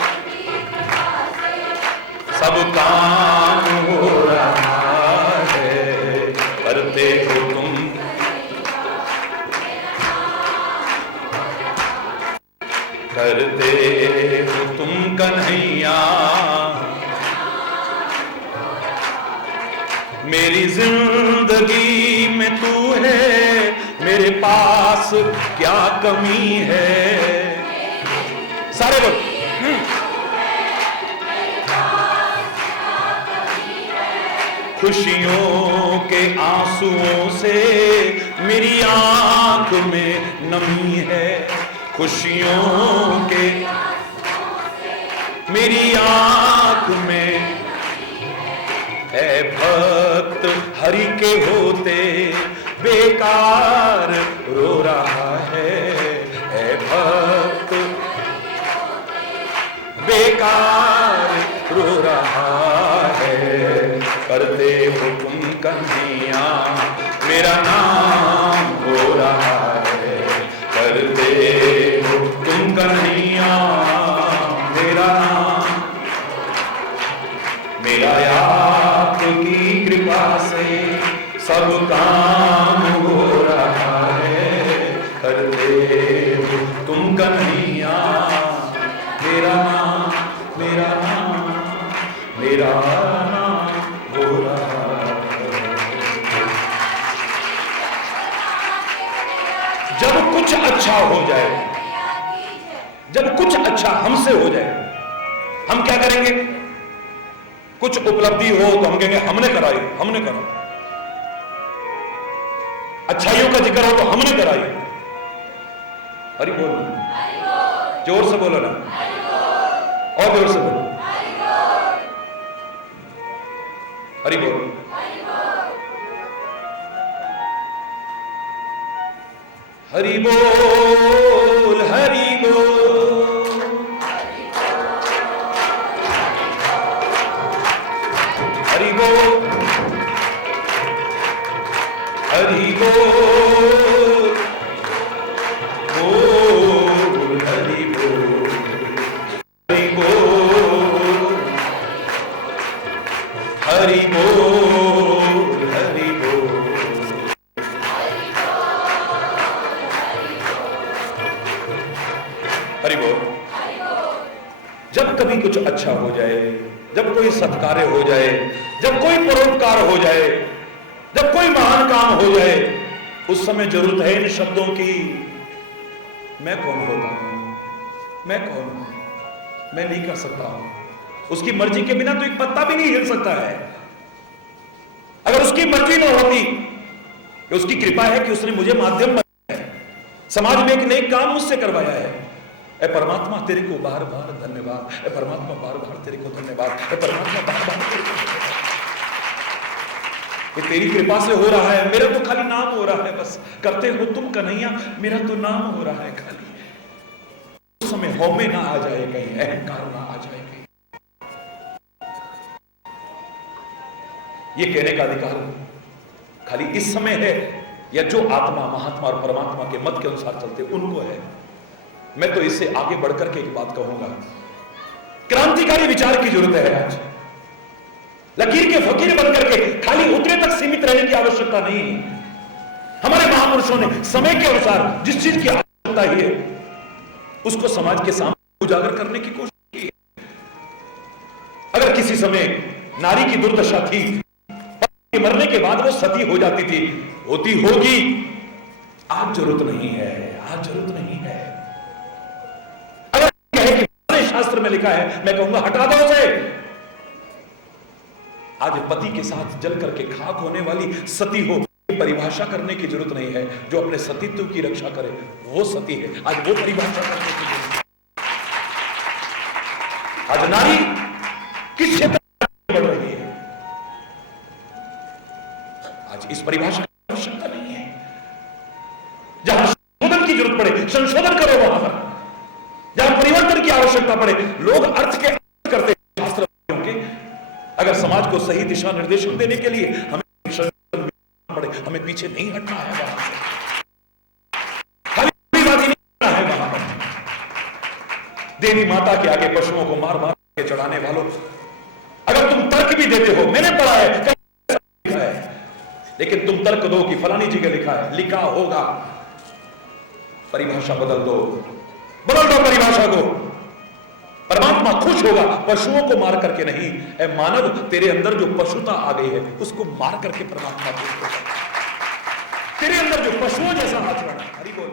सब काम हो रहा है। करते हो तुम, करते हो तुम कन्हैया, मेरी जिंदगी में तू है, मेरे पास क्या कमी है। सारे बोल। खुशियों के आंसुओं से मेरी आंख में नमी है, खुशियों के मेरी आंख में। है भक्त हरि के होते बेकार रो रहा है भक्त बेकार रो रहा है। करते हो तुम कन्हैया, मेरा नाम हो रहा है। करते हो तुम कन्हैया, मेरा नाम, मेरा आपकी कृपा से सब काम हो रहा है। करते हो तुम कन्हैया, मेरा नाम, मेरा नाम, मेरा नाम हो रहा है। जब कुछ अच्छा हो जाए, जब कुछ अच्छा हमसे हो जाए, हम क्या करेंगे? कुछ उपलब्धि हो तो हम कहेंगे हमने कराई, हमने करा। अच्छाइयों का जिक्र हो तो हमने कराई। हरि बोल, जोर से बोलो ना, और जोर से बोलो। हरि बोल। हरि बोल, हरि बोल, हरि बोल, हरि बोल, बोल हरि बोल, हरि बोल, हरि बोल, हरि बोल। हरि बोल। जब कभी कुछ अच्छा हो जाए, जब कोई सत्कार्य हो जाए, जब कोई परोपकार हो जाए, जब कोई महान काम हो जाए, उस समय जरूरत है इन शब्दों की। मैं कौन होता हूं, मैं कौन हूं, मैं नहीं कर सकता हूं। उसकी मर्जी के बिना तो एक पत्ता भी नहीं हिल सकता है। अगर उसकी मर्जी न होती, कि उसकी कृपा है कि उसने मुझे माध्यम बनाया है, समाज में एक नेक काम मुझसे करवाया है। ए परमात्मा तेरे को बार बार धन्यवाद, ए परमात्मा बार बार तेरे को धन्यवाद, ए परमात्मा बार बार तेरे को धन्यवाद। ये तेरी कृपा से हो रहा है, मेरा तो खाली नाम हो रहा है बस। करते हो तुम कन्हैया, मेरा तो नाम हो रहा है खाली। उस समय हौमे ना आ जाए कहीं, अहंकार ना आ जाए कहीं। ये कहने का अधिकार खाली इस समय है, या जो आत्मा महात्मा और परमात्मा के मत के अनुसार चलते उनको है। मैं तो इससे आगे बढ़कर के एक बात कहूंगा, क्रांतिकारी विचार की जरूरत है आज। लकीर के फकीर बनकर के खाली उतने तक सीमित रहने की आवश्यकता नहीं है। हमारे महापुरुषों ने समय के अनुसार जिस चीज की आवश्यकता है उसको समाज के सामने उजागर करने की कोशिश की है। अगर किसी समय नारी की दुर्दशा थी, मरने के बाद वो सती हो जाती थी, होती होगी, आज जरूरत नहीं है, आज जरूरत नहीं है। अगर कहे कि शास्त्र में लिखा है, मैं कहूंगा हटा दो उसे। आज पति के साथ जल करके खाक होने वाली सती हो, परिभाषा करने की जरूरत नहीं है। जो अपने सतीत्व की रक्षा करे वो सती है, आज वो परिभाषा करने की जरूरत है। आज नारी किस क्षेत्र में बढ़ रही है, आज इस परिभाषा की आवश्यकता नहीं है। जहां संशोधन की जरूरत पड़े संशोधन करो, वहां पर जहां परिवर्तन की आवश्यकता पड़े लोग अर्थ के अर्थ करते शास्त्र के। अगर समाज को सही दिशा निर्देशन देने के लिए हमें संशोधन पड़े, हमें पीछे नहीं हटना है, वहां खाली बाजी नहीं करना है। वहां पर देवी माता के आगे पशुओं को मार मार के चढ़ाने वालों, अगर तुम तर्क भी देते हो, मैंने पढ़ा है लेकिन तुम तर्क दो कि फलानी जगह लिखा है, लिखा होगा, परिभाषा बदल दो। बदल दो परिभाषा को। परमात्मा खुश होगा पशुओं को मार करके नहीं। ऐ मानव, तेरे अंदर जो पशुता आ गई है उसको मार करके परमात्मा खुश होगा। तेरे अंदर जो पशुओं जैसा आचरण है, हरि बोल।